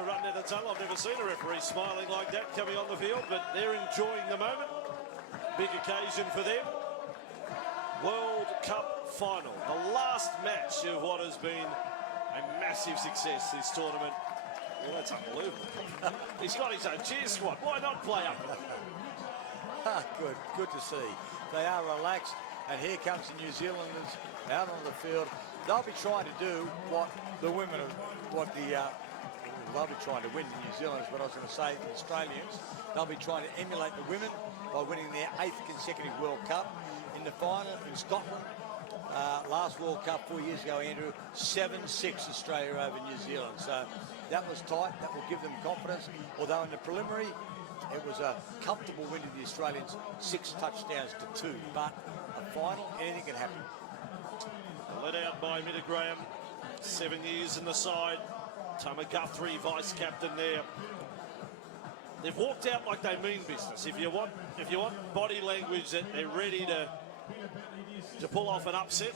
to run down the tunnel. I've never seen a referee smiling like that coming on the field, but they're enjoying the moment. Big occasion for them. World Cup final, the last match of what has been a massive success this tournament. Well, that's unbelievable. He's got his own cheer squad. Why not play up? Good to see. They are relaxed, and here comes the New Zealanders out on the field. They'll be trying to do what the women are, they'll be trying to win the New Zealanders, but I was going to say the Australians, they'll be trying to emulate the women by winning their 8th consecutive World Cup. In the final in Scotland, last World Cup 4 years ago, Andrew, 7-6 Australia over New Zealand. So that was tight. That will give them confidence. Although in the preliminary, it was a comfortable win to the Australians, 6 touchdowns to 2. But a final, anything can happen. Led out by Mitta Graham, 7 years in the side. Tama Guthrie, vice captain there. They've walked out like they mean business. If you want body language that they're ready to pull off an upset,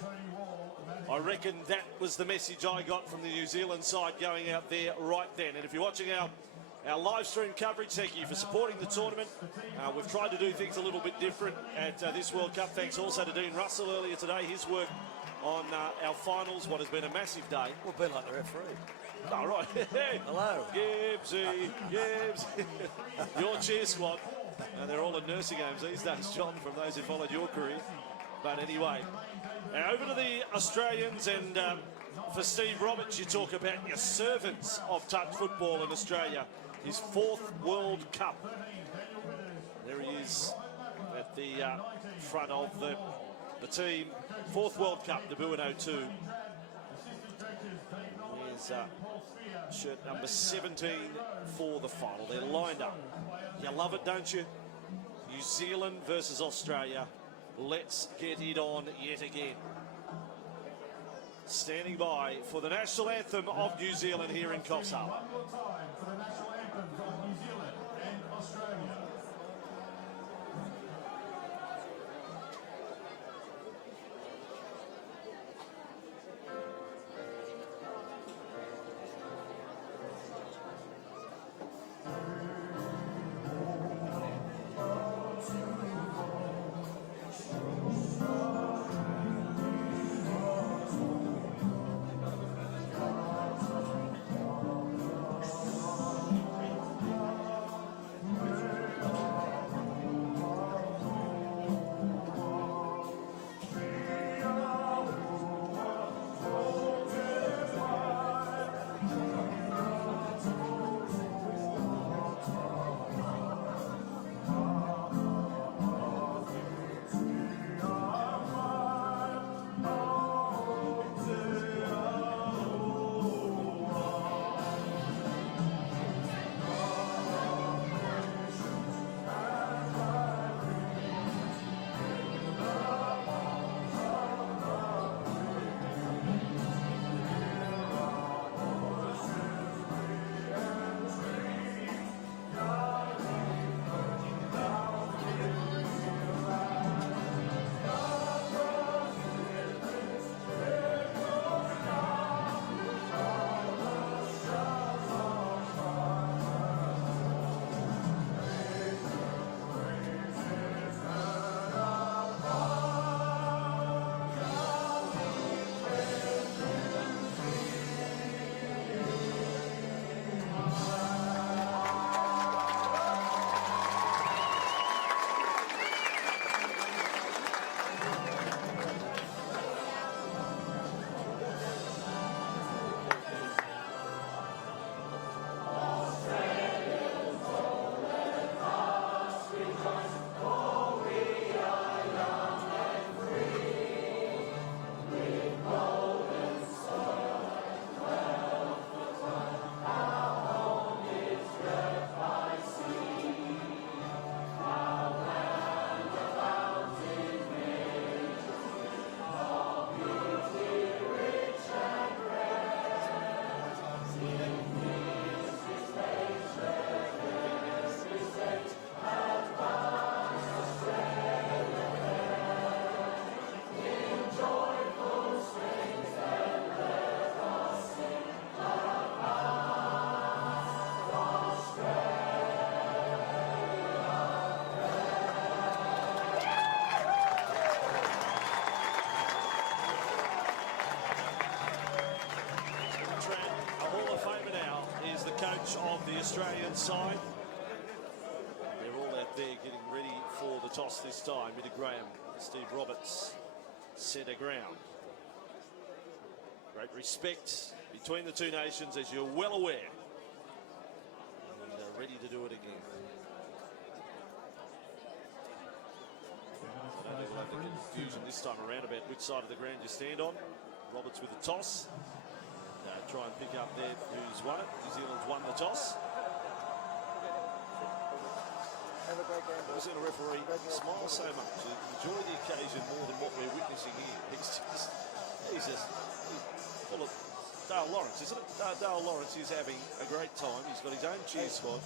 I reckon that was the message I got from the New Zealand side going out there right then. And if you're watching our live stream coverage, thank you for supporting the tournament. We've tried to do things a little bit different at this World Cup. Thanks also to Dean Russell earlier today, his work on our finals, what has been a massive day. We'll be like the referee. All right. Hello. Gibbsy, Gibbs. Your cheer squad. They're all in nursing homes these days, John, from those who followed your career. But anyway, over to the Australians, and for Steve Roberts, you talk about your servants of touch football in Australia. His 4th World Cup. There he is at the front of the team. 4th World Cup, debut in 02. There's shirt number 17 for the final. They're lined up. You love it, don't you? New Zealand versus Australia. Let's get it on yet again. Standing by for the national anthem of New Zealand here in Coffs Harbour. For the national anthem of New Zealand and Australia. coach of the Australian side. They're all out there getting ready for the toss this time. Mida Graham, Steve Roberts, centre ground. Great respect between the two nations, as you're well aware. And they're ready to do it again. I don't think we'll have the confusion this time around about which side of the ground you stand on. Roberts with the toss. Try and pick up there who's won it. New Zealand's won the toss. Have a great game. I've seen a referee smile so much, enjoy the occasion more than what we're witnessing here. He's full of Dale Lawrence, isn't it? Dale Lawrence is having a great time. He's got his own cheer squad.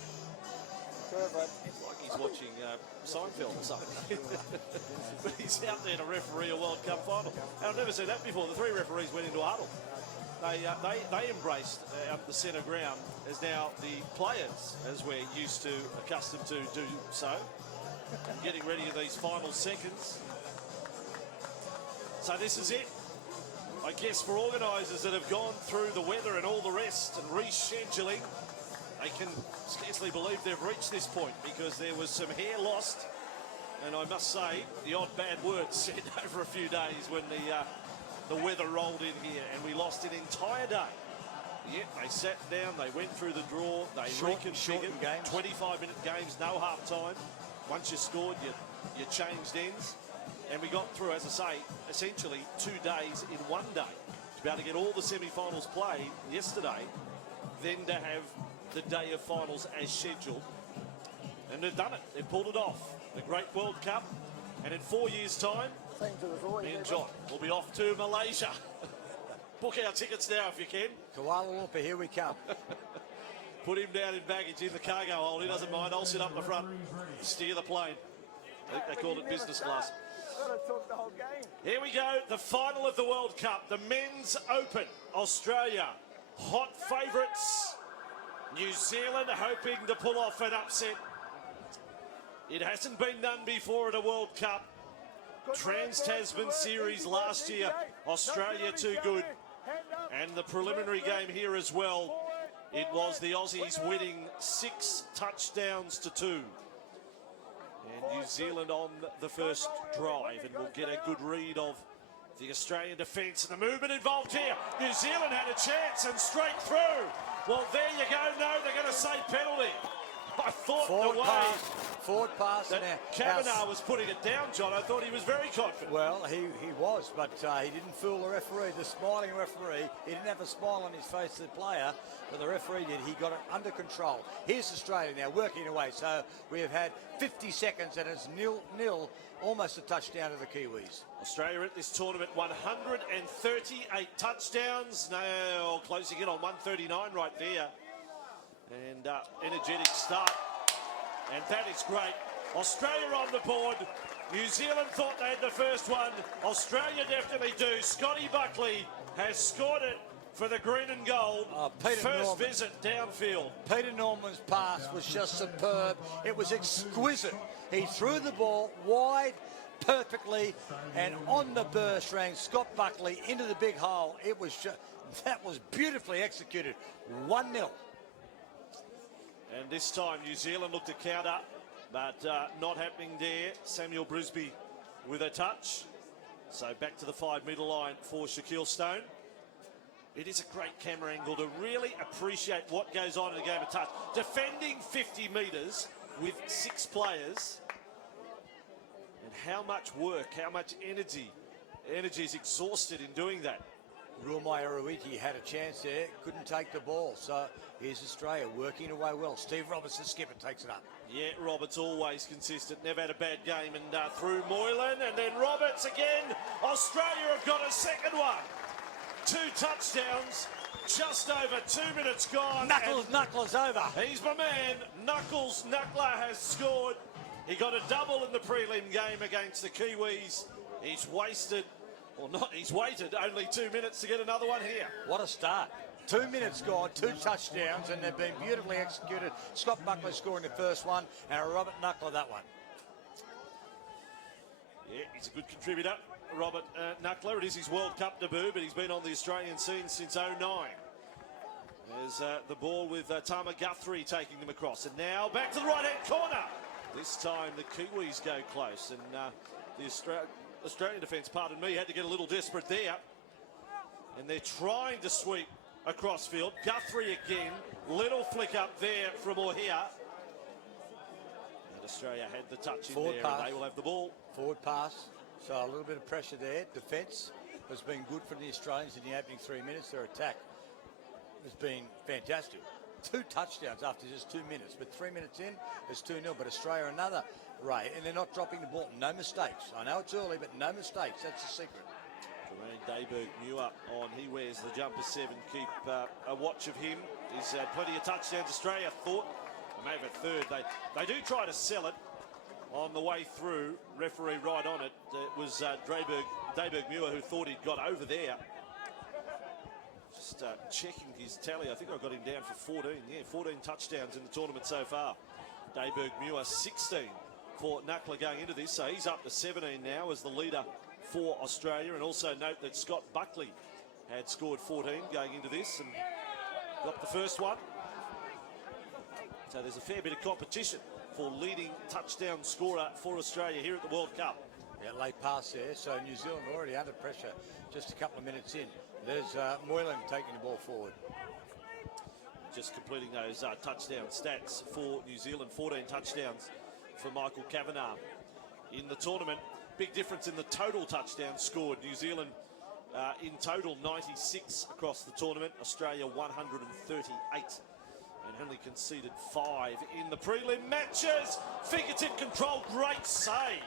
It's like he's watching Seinfeld or something. But he's out there to referee a World Cup final. And I've never seen that before. The three referees went into a huddle. They embraced the centre ground as now the players, as we're used to, accustomed to do so. Getting ready in these final seconds. So this is it. I guess for organisers that have gone through the weather and all the rest and rescheduling, they can scarcely believe they've reached this point, because there was some hair lost, and I must say the odd bad word said over a few days when the weather rolled in here and we lost an entire day. Yet they sat down, they went through the draw, they reconfigured. 25-minute games, no half time. Once you scored, you changed ends. And we got through, as I say, essentially 2 days in 1 day. To be able to get all the semi-finals played yesterday, then to have the day of finals as scheduled. And they've done it. They've pulled it off. The Great World Cup. And in 4 years' time, me and John will be off to Malaysia. Book our tickets now if you can. Kuala Lumpur, here we come. Put him down in baggage in the cargo hold. He doesn't mind. I'll sit up the front, steer the plane. I think they called it business class. Talk the whole game. Here we go, the final of the World Cup, the Men's Open. Australia, hot favourites. New Zealand hoping to pull off an upset. It hasn't been done before at a World Cup. Trans-Tasman Series last year, Australia too good. And the preliminary game here as well, it was the Aussies winning 6 touchdowns to 2. And New Zealand on the first drive, and we'll get a good read of the Australian defence and the movement involved here. New Zealand had a chance and straight through. Well, there you go. No, they're going to say penalty. I thought Forward pass. that Kavanagh was putting it down, John. I thought he was very confident. Well, he was, but he didn't fool the referee. The smiling referee, he didn't have a smile on his face to the player, but the referee did. He got it under control. Here's Australia now working away. So we have had 50 seconds and it's 0-0, almost a touchdown to the Kiwis. Australia at this tournament, 138 touchdowns. Now closing in on 139 right there. And energetic start. And that is great. Australia on the board. New Zealand thought they had the first one. Australia definitely do. Scotty Buckley has scored it for the green and gold. First visit downfield. Peter Norman's pass was just superb. It was exquisite. He threw the ball wide perfectly, and on the burst rang Scott Buckley into the big hole. It was that was beautifully executed. 1-0. And this time New Zealand looked to counter, but not happening there. Samuel Brisby with a touch. So back to the 5-metre line for Shaquille Stone. It is a great camera angle to really appreciate what goes on in a game of touch. Defending 50 metres with 6 players. And how much work, how much energy is exhausted in doing that. Ruamai Aruiti had a chance there, couldn't take the ball. So here's Australia working away well. Steve Roberts, the skipper, takes it up. Yeah, Roberts always consistent, never had a bad game, and through Moylan, and then Roberts again. Australia have got a second one. 2 touchdowns, just over 2 minutes gone. Knuckles over. He's my man. Knuckler has scored. He got a double in the prelim game against the Kiwis. He's waited only 2 minutes to get another one here. What a start. 2 minutes gone, 2 touchdowns, and they've been beautifully executed. Scott Buckley scoring the first one, and Robert Knuckler that one. Yeah, he's a good contributor, Robert Knuckler. It is his World Cup debut, but he's been on the Australian scene since 2009. There's the ball with Tama Guthrie taking them across. And now back to the right-hand corner. This time the Kiwis go close. And the Australian defence, pardon me, had to get a little desperate there. And they're trying to sweep across field. Guthrie again. Little flick up there from O'Hare. And Australia had the touch in Forward there, pass. and they will have the ball. Forward pass. So a little bit of pressure there. Defence has been good for the Australians in the opening 3 minutes. Their attack has been fantastic. 2 touchdowns after just 2 minutes, but 3 minutes in, it's 2-0. But Australia another Ray, and they're not dropping the ball. No mistakes. I know it's early, but no mistakes. That's the secret. Jermaine Dayberg-Muir on. He wears the jumper 7. Keep a watch of him. He's had plenty of touchdowns. Australia thought they may have a third. They do try to sell it on the way through. Referee right on it. It was Dayberg-Muir who thought he'd got over there. Just checking his tally. I think I got him down for 14. Yeah, 14 touchdowns in the tournament so far. Dayberg-Muir 16 for Nucla going into this. So he's up to 17 now as the leader for Australia. And also note that Scott Buckley had scored 14 going into this and got the first one. So there's a fair bit of competition for leading touchdown scorer for Australia here at the World Cup. Yeah, late pass there. So New Zealand already under pressure just a couple of minutes in. There's Moylan taking the ball forward. Just completing those touchdown stats for New Zealand. 14 touchdowns for Michael Kavanagh in the tournament. Big difference in the total touchdowns scored. New Zealand in total 96 across the tournament. Australia 138. And only conceded 5 in the prelim matches. Fingertip control, great save.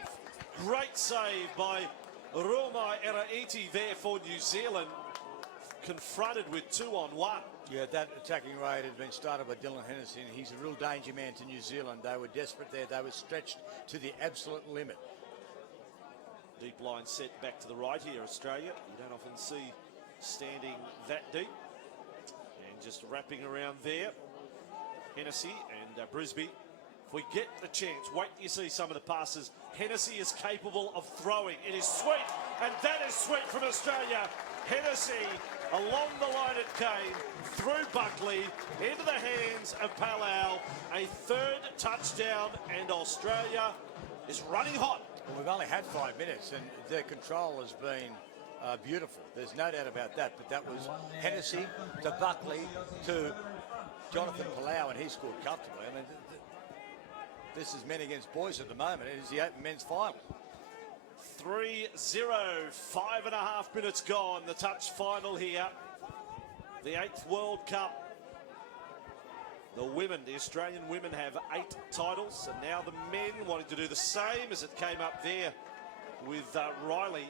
Great save by Roma Eraiti there for New Zealand. Confronted with 2-on-1. Yeah, that attacking raid had been started by Dylan Henderson. He's a real danger man to New Zealand. They were desperate there. They were stretched to the absolute limit. Deep line set back to the right here, Australia. You don't often see standing that deep. And just wrapping around there. Hennessy and Brisby. If we get the chance, wait till you see some of the passes. Hennessy is capable of throwing. It is sweet, and that is sweet from Australia. Hennessy along the line it came, through Buckley, into the hands of Palau. A third touchdown, and Australia is running hot. Well, we've only had 5 minutes, and their control has been beautiful. There's no doubt about that. But that was Hennessy to Buckley to Jonathan Palau, and he scored comfortably. I mean, this is men against boys at the moment. It is the Open Men's Final. 3-0, 5.5 minutes gone. The touch final here. The 8th World Cup. The women, the Australian women have 8 titles, and now the men wanting to do the same as it came up there with Riley.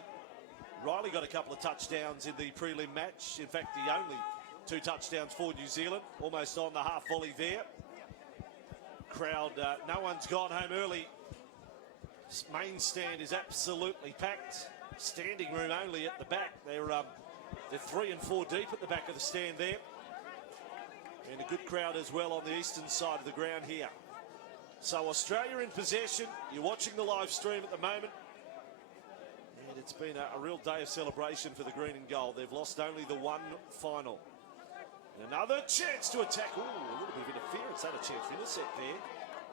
Riley got a couple of touchdowns in the prelim match. In fact, the only 2 touchdowns for New Zealand, almost on the half volley there. Crowd, no one's gone home early. Main stand is absolutely packed. Standing room only at the back. They're 3 and 4 deep at the back of the stand there. And a good crowd as well on the eastern side of the ground here. So Australia in possession. You're watching the live stream at the moment. And it's been a real day of celebration for the green and gold. They've lost only the one final. And another chance to attack. Ooh, a little bit of interference. Had a chance for intercept there.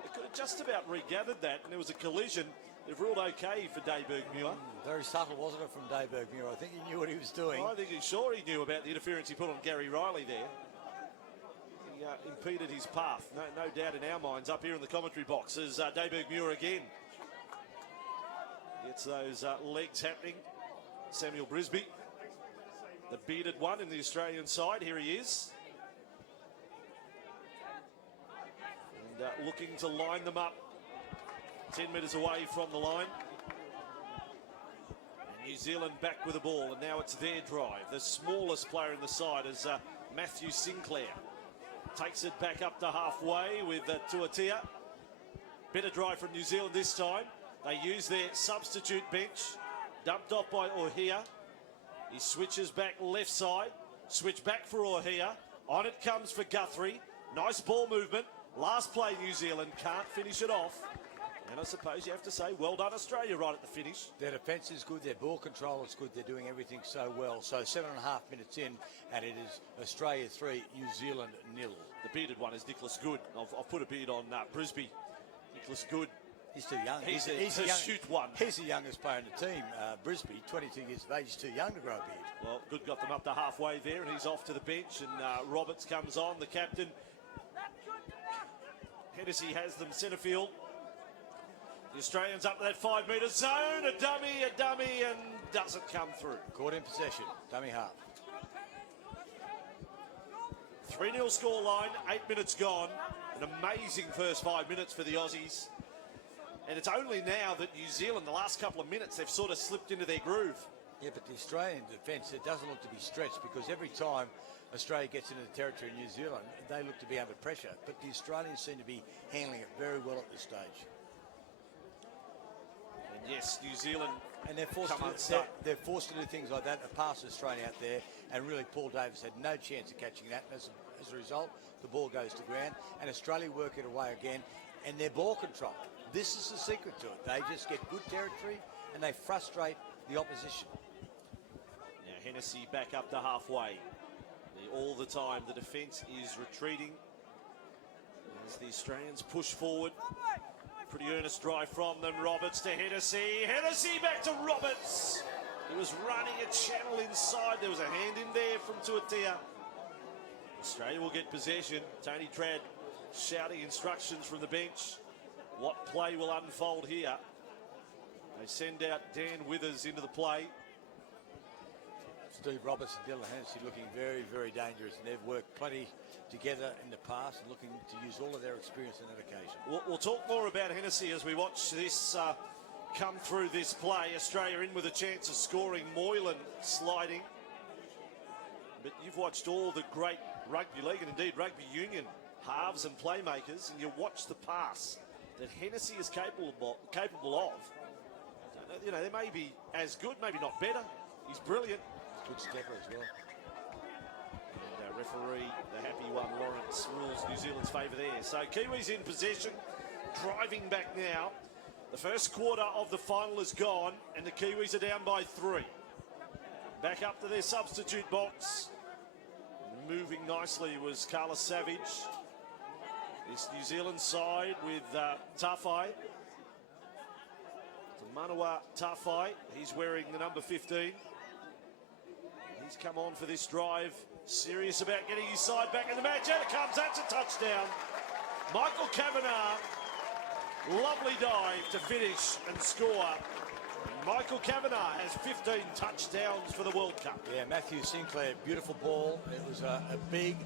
They could have just about regathered that, and there was a collision. They've ruled okay for Dayberg-Muir. Very subtle, wasn't it, from Dayberg-Muir? I think he knew what he was doing. I think he knew about the interference he put on Gary Riley there. He impeded his path. No doubt in our minds up here in the commentary box as Dayberg-Muir again gets those legs happening. Samuel Brisby, the bearded one in the Australian side. Here he is. And looking to line them up 10 metres away from the line. And New Zealand back with the ball, and now it's their drive. The smallest player in the side is Matthew Sinclair. Takes it back up to halfway with Tuatia. Better drive from New Zealand this time. They use their substitute bench. Dumped off by O'Hare. He switches back left side. Switch back for O'Hare. On it comes for Guthrie. Nice ball movement. Last play, New Zealand can't finish it off. And I suppose you have to say, well done Australia right at the finish. Their defence is good, their ball control is good, they're doing everything so well. So 7.5 minutes in, and it is Australia 3, New Zealand 0. The bearded one is Nicholas Good. I've put a beard on Brisbane. Nicholas Good. He's too young. He's a shoot one. He's the youngest player in the team. Brisbane, 22 years of age, he's too young to grow a beard. Well, Good got them up to halfway there, and he's off to the bench. And Roberts comes on, the captain. Hennessy has them centre field. The Australians up to that 5 metre zone. A dummy, and doesn't come through. Caught in possession, dummy half. 3-0 scoreline, 8 minutes gone. An amazing first 5 minutes for the Aussies. And it's only now that New Zealand, the last couple of minutes, they've sort of slipped into their groove. Yeah, but the Australian defence, it doesn't look to be stretched because every time Australia gets into the territory of New Zealand, they look to be under pressure. But the Australians seem to be handling it very well at this stage. And yes, New Zealand, and they're forced to do things like that, to pass Australia out there, and really Paul Davis had no chance of catching that. And as a result, the ball goes to ground, and Australia work it away again, and their ball control. This is the secret to it. They just get good territory, and they frustrate the opposition. Now Hennessy back up to halfway. All the time, the defence is retreating as the Australians push forward. Pretty earnest drive from them. Roberts to Hennessy. Hennessy back to Roberts. He was running a channel inside. There was a hand in there from Tuatea. Australia will get possession. Tony Trad shouting instructions from the bench. What play will unfold here? They send out Dan Withers into the play. Steve Roberts and Dylan Hennessy looking very, very dangerous, and they've worked plenty together in the past and looking to use all of their experience on that occasion. We'll talk more about Hennessy as we watch this come through this play. Australia in with a chance of scoring. Moylan sliding. But you've watched all the great rugby league and indeed rugby union halves and playmakers, and you watch the pass that Hennessy is capable of. You know, they may be as good, maybe not better. He's brilliant. Good stepper as well. And our referee, the happy one, Lawrence, rules New Zealand's favour there. So Kiwis in possession, driving back now. The first quarter of the final is gone, and the Kiwis are down by 3. Back up to their substitute box. Moving nicely was Carlos Savage. This New Zealand side with Tafai. Manawa Tafai, he's wearing the number 15. He's come on for this drive, serious about getting his side back in the match. Out it comes, that's a touchdown. Michael Kavanagh, lovely dive to finish and score. Michael Kavanagh has 15 touchdowns for the World Cup. Yeah, Matthew Sinclair, beautiful ball. It was a big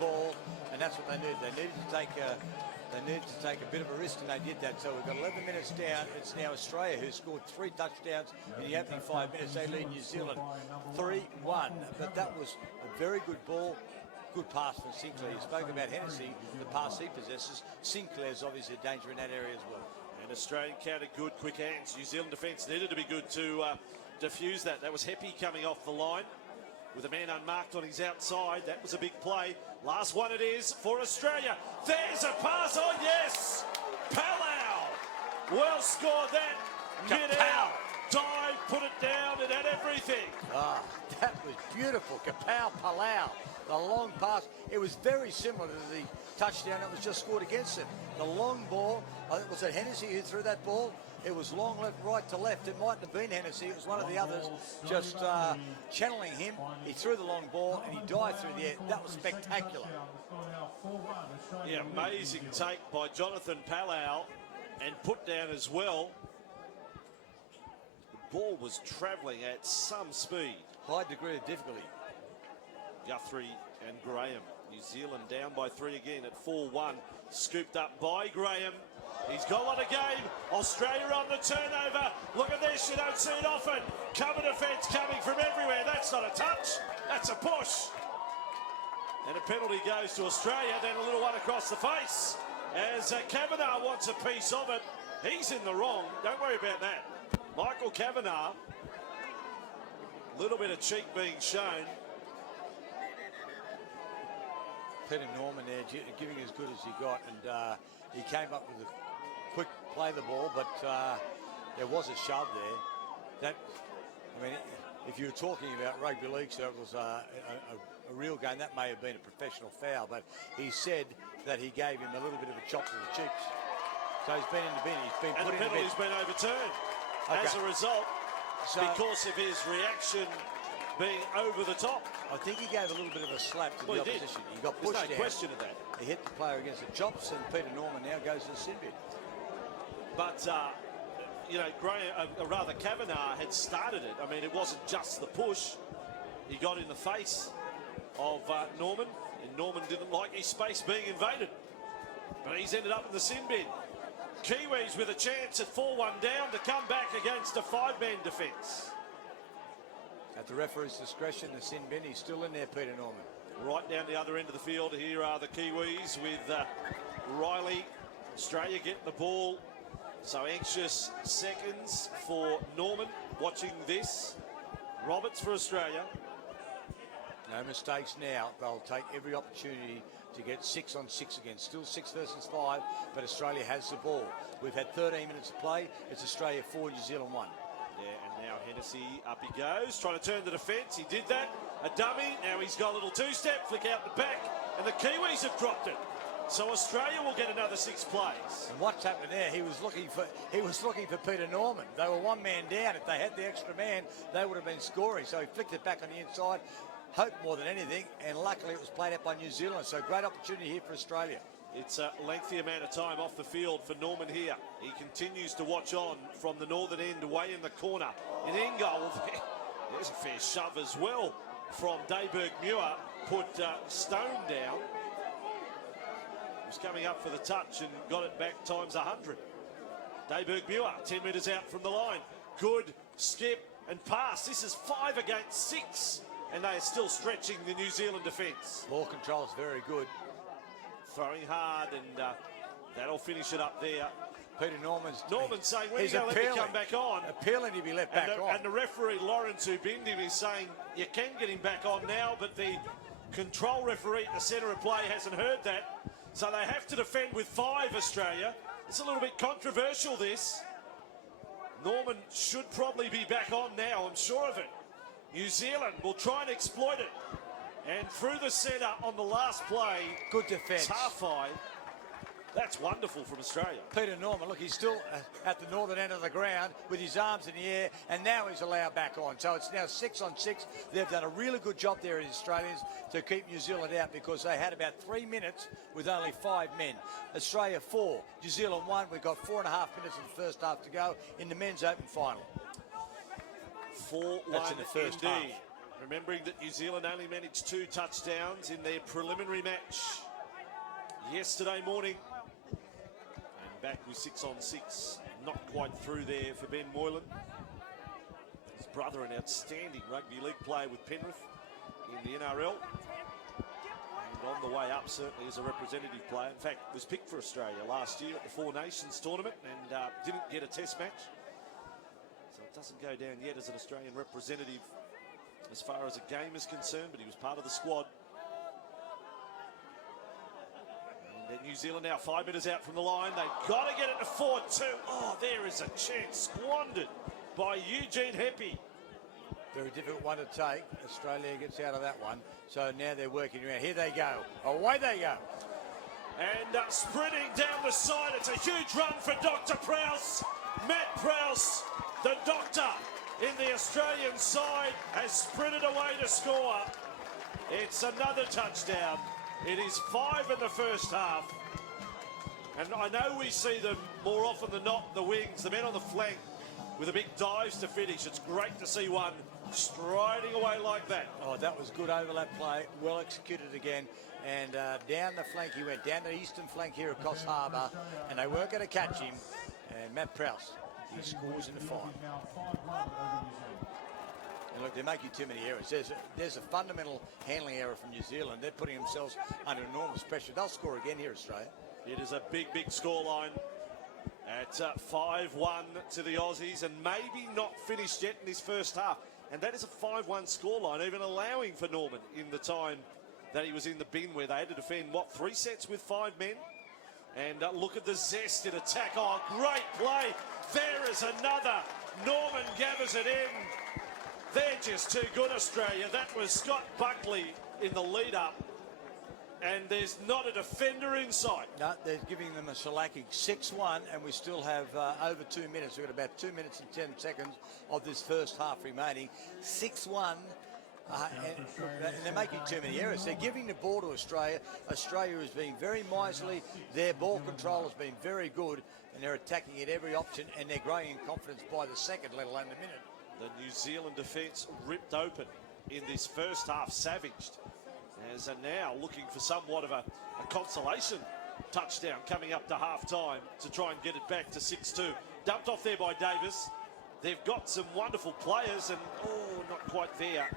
ball, and that's what they needed. They needed to take a bit of a risk, and they did that. So we've got 11 minutes down. It's now Australia who scored 3 touchdowns in the opening 5 minutes. They lead New Zealand 3-1. But that was a very good ball. Good pass from Sinclair. You spoke about Hennessy, the pass he possesses. Sinclair's obviously a danger in that area as well. And Australian counter good, quick hands. New Zealand defence needed to be good to diffuse that. That was Heppy coming off the line with a man unmarked on his outside. That was a big play. Last one it is for Australia. There's a pass. Oh, yes. Palau. Well scored that. Mid-out. Dive, put it down. It had everything. Ah, that was beautiful. Kapow Palau. The long pass. It was very similar to the touchdown that was just scored against him. The long ball. I think it was Hennessy who threw that ball. It was long left, right to left. It mightn't have been Hennessy. It was one of the others just channeling him. He threw the long ball and he dived through the air. That was spectacular. Yeah, amazing take by Jonathan Palau and put down as well. The ball was travelling at some speed. High degree of difficulty. Guthrie and Graham. New Zealand down by 3 again at 4-1. Scooped up by Graham. He's got one again. Australia on the turnover. Look at this. You don't see it often. Cover defence coming from everywhere. That's not a touch. That's a push. And a penalty goes to Australia. Then a little one across the face. As Kavanagh wants a piece of it. He's in the wrong. Don't worry about that. Michael Kavanagh. A little bit of cheek being shown. Peter Norman there giving as good as he got, and he came up with a play the ball, but there was a shove there. That, I mean, if you were talking about rugby league circles, a real game, that may have been a professional foul, but he said that he gave him a little bit of a chop to the cheeks. So he's been in the bin. He's been and put the in the bin. penalty's been overturned as a result, because of his reaction being over the top. I think he gave a little bit of a slap to the opposition. He got pushed down. There's no question of that. He hit the player against the chops, and Peter Norman now goes to the sin bin. But, you know, Kavanagh had started it. I mean, it wasn't just the push. He got in the face of Norman, and Norman didn't like his space being invaded. But he's ended up in the sin bin. Kiwis with a chance at 4-1 down to come back against a 5-man defence. At the referee's discretion, the sin bin, he's still in there, Peter Norman. Right down the other end of the field, here are the Kiwis with Riley. Australia getting the ball. So anxious seconds for Norman watching this. Roberts for Australia. No mistakes now. They'll take every opportunity to get 6 on 6 again. Still 6 versus 5, but Australia has the ball. We've had 13 minutes of play. It's Australia 4, New Zealand 1. Yeah, and now Hennessy, up he goes, trying to turn the defence. He did that. A dummy. Now he's got a little two-step, flick out the back, and the Kiwis have dropped it. So Australia will get another 6 plays. And what's happened there? He was looking for Peter Norman. They were one man down. If they had the extra man, they would have been scoring. So he flicked it back on the inside. Hope more than anything, and luckily it was played out by New Zealand. So great opportunity here for Australia. It's a lengthy amount of time off the field for Norman here. He continues to watch on from the northern end away in the corner. In end goal, there's a fair shove as well from Dayberg Muir. Put Stone down. He was coming up for the touch and got it back times 100. Dayberg Muir, 10 metres out from the line. Good skip and pass. This is 5 against 6. And they are still stretching the New Zealand defence. Ball control is very good. Throwing hard, and that'll finish it up there. Peter Norman's saying, when are you going to let me come back on? Appealing to be left back on. And the referee, Lawrence, who binned him, is saying, you can get him back on now, but the control referee at the centre of play hasn't heard that. So they have to defend with 5, Australia. It's a little bit controversial, this. Norman should probably be back on now, I'm sure of it. New Zealand will try and exploit it. And through the centre on the last play. Good defence. Tarfai. That's wonderful from Australia. Peter Norman, look, he's still at the northern end of the ground with his arms in the air, and now he's allowed back on. So it's now 6 on 6. They've done a really good job there, the Australians, to keep New Zealand out, because they had about 3 minutes with only 5 men. Australia 4, New Zealand 1. We've got 4.5 minutes in the first half to go in the men's open final. 4-1 in the first half. Remembering that New Zealand only managed 2 touchdowns in their preliminary match yesterday morning. And back with 6 on 6. Not quite through there for Ben Moylan. His brother, an outstanding rugby league player with Penrith in the NRL. And on the way up, certainly as a representative player. In fact, was picked for Australia last year at the Four Nations tournament and didn't get a test match. Doesn't go down yet as an Australian representative as far as a game is concerned, but he was part of the squad. And New Zealand now 5 metres out from the line. They've got to get it to 4-2. Oh, there is a chance squandered by Eugene Heppy. Very difficult one to take. Australia gets out of that one. So now they're working around. Here they go. Away they go. And sprinting down the side. It's a huge run for Dr. Prowse. Matt Prowse, the doctor in the Australian side, has sprinted away to score. It's another touchdown. It is 5 in the first half. And I know we see them more often than not, the wings, the men on the flank, with the big dives to finish. It's great to see one striding away like that. Oh, that was good overlap play. Well executed again. And down the flank he went, down the eastern flank here across Harbour. And they weren't going to catch him. And Matt Prowse, he scores in the final. And look, they're making too many errors. There's a fundamental handling error from New Zealand. They're putting themselves under enormous pressure. They'll score again here, Australia. It is a big scoreline at 5-1 to the Aussies, and maybe not finished yet in this first half. And that is a 5-1 scoreline, even allowing for Norman in the time that he was in the bin, where they had to defend, 3 sets with 5 men? And look at the zest in attack. Oh, great play. There is another. Norman gathers it in. They're just too good, Australia. That was Scott Buckley in the lead-up. And there's not a defender in sight. No, they're giving them a shellacking. 6-1, and we still have over 2 minutes. We've got about 2 minutes and 10 seconds of this first half remaining. 6-1. And they're making too many errors. They're giving the ball to Australia. Australia is being very miserly. Their ball control has been very good, and they're attacking at every option, and they're growing in confidence by the second, let alone the minute. The New Zealand defence ripped open in this first half, savaged. As are now looking for somewhat of a consolation touchdown coming up to half-time to try and get it back to 6-2. Dumped off there by Davis. They've got some wonderful players, and not quite there.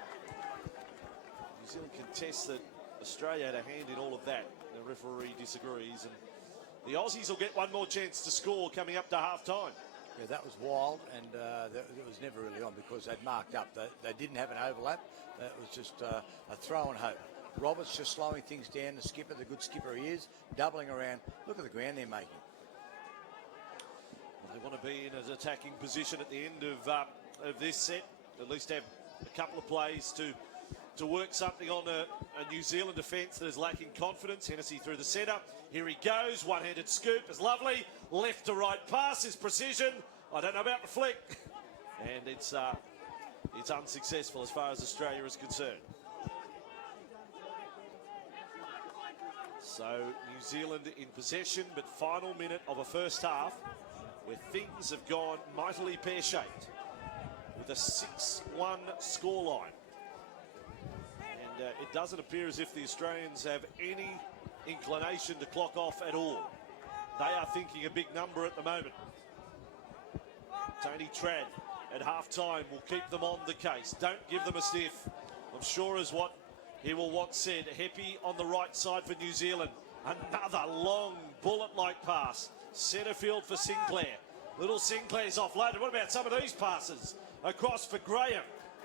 New Zealand contests that Australia had a hand in all of that. The referee disagrees, and the Aussies will get one more chance to score coming up to half-time. Yeah, that was wild, and it was never really on because they'd marked up. They didn't have an overlap. It was just a throw and hope. Roberts just slowing things down. The skipper, the good skipper he is, doubling around. Look at the ground they're making. Well, they want to be in an attacking position at the end of this set. At least have a couple of plays to work something on a New Zealand defence that is lacking confidence. Hennessy through the centre. Here he goes. One-handed scoop is lovely. Left to right pass is precision. I don't know about the flick. And it's unsuccessful as far as Australia is concerned. So New Zealand in possession, but final minute of a first half where things have gone mightily pear-shaped with a 6-1 scoreline. And it doesn't appear as if the Australians have any inclination to clock off at all. They are thinking a big number at the moment. Tony Trad at half-time will keep them on the case. Don't give them a sniff. I'm sure is what he will want said. Heppy on the right side for New Zealand. Another long bullet-like pass. Centre field for Sinclair. Little Sinclair's offloaded. What about some of these passes? Across for Graham.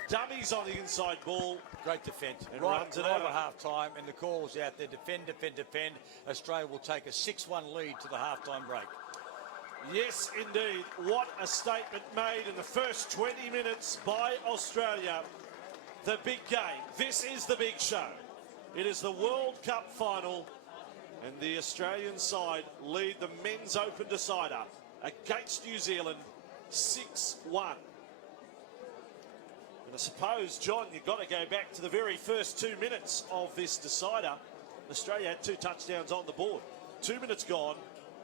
Dummies on the inside ball. Great defence. And Right runs it over over. half-time, and the call was out there. Defend, defend, defend. Australia will take a 6-1 lead to the half-time break. Yes, indeed. What a statement made in the first 20 minutes by Australia. The big game. This is the big show. It is the World Cup final, and the Australian side lead the Men's Open decider against New Zealand 6-1. And I suppose, John, you've got to go back to the very first 2 minutes of this decider. Australia had 2 touchdowns on the board. 2 minutes gone,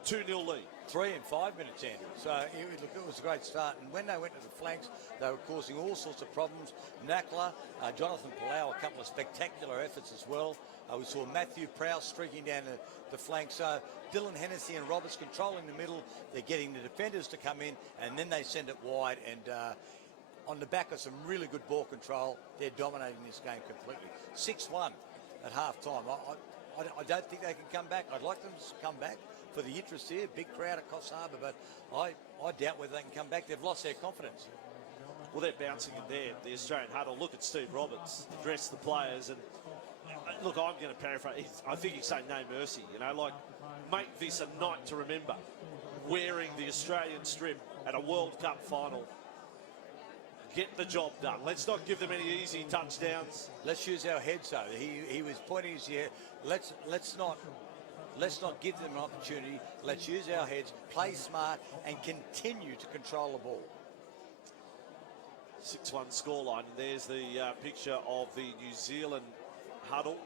2-0 lead. 3 and 5 minutes, Andrew. So it was a great start. And when they went to the flanks, they were causing all sorts of problems. Knackler, Jonathan Palau, a couple of spectacular efforts as well. We saw Matthew Prowse streaking down the flank. So Dylan Hennessy and Roberts controlling the middle. They're getting the defenders to come in, and then they send it wide. And on the back of some really good ball control, they're dominating this game completely. 6-1 at half-time. I don't think they can come back. I'd like them to come back for the interest here. Big crowd at Coffs Harbour, but I doubt whether they can come back. They've lost their confidence. Well, they're bouncing in there, the Australian huddle. Look at Steve Roberts address the players, and look, I'm going to paraphrase. I think he's saying no mercy. You know, like, make this a night to remember. Wearing the Australian strip at a World Cup final. Get the job done. Let's not give them any easy touchdowns. Let's use our heads though. He was pointing his ear. Let's not give them an opportunity. Let's use our heads, play smart, and continue to control the ball. 6-1 scoreline. And there's the picture of the New Zealand huddle.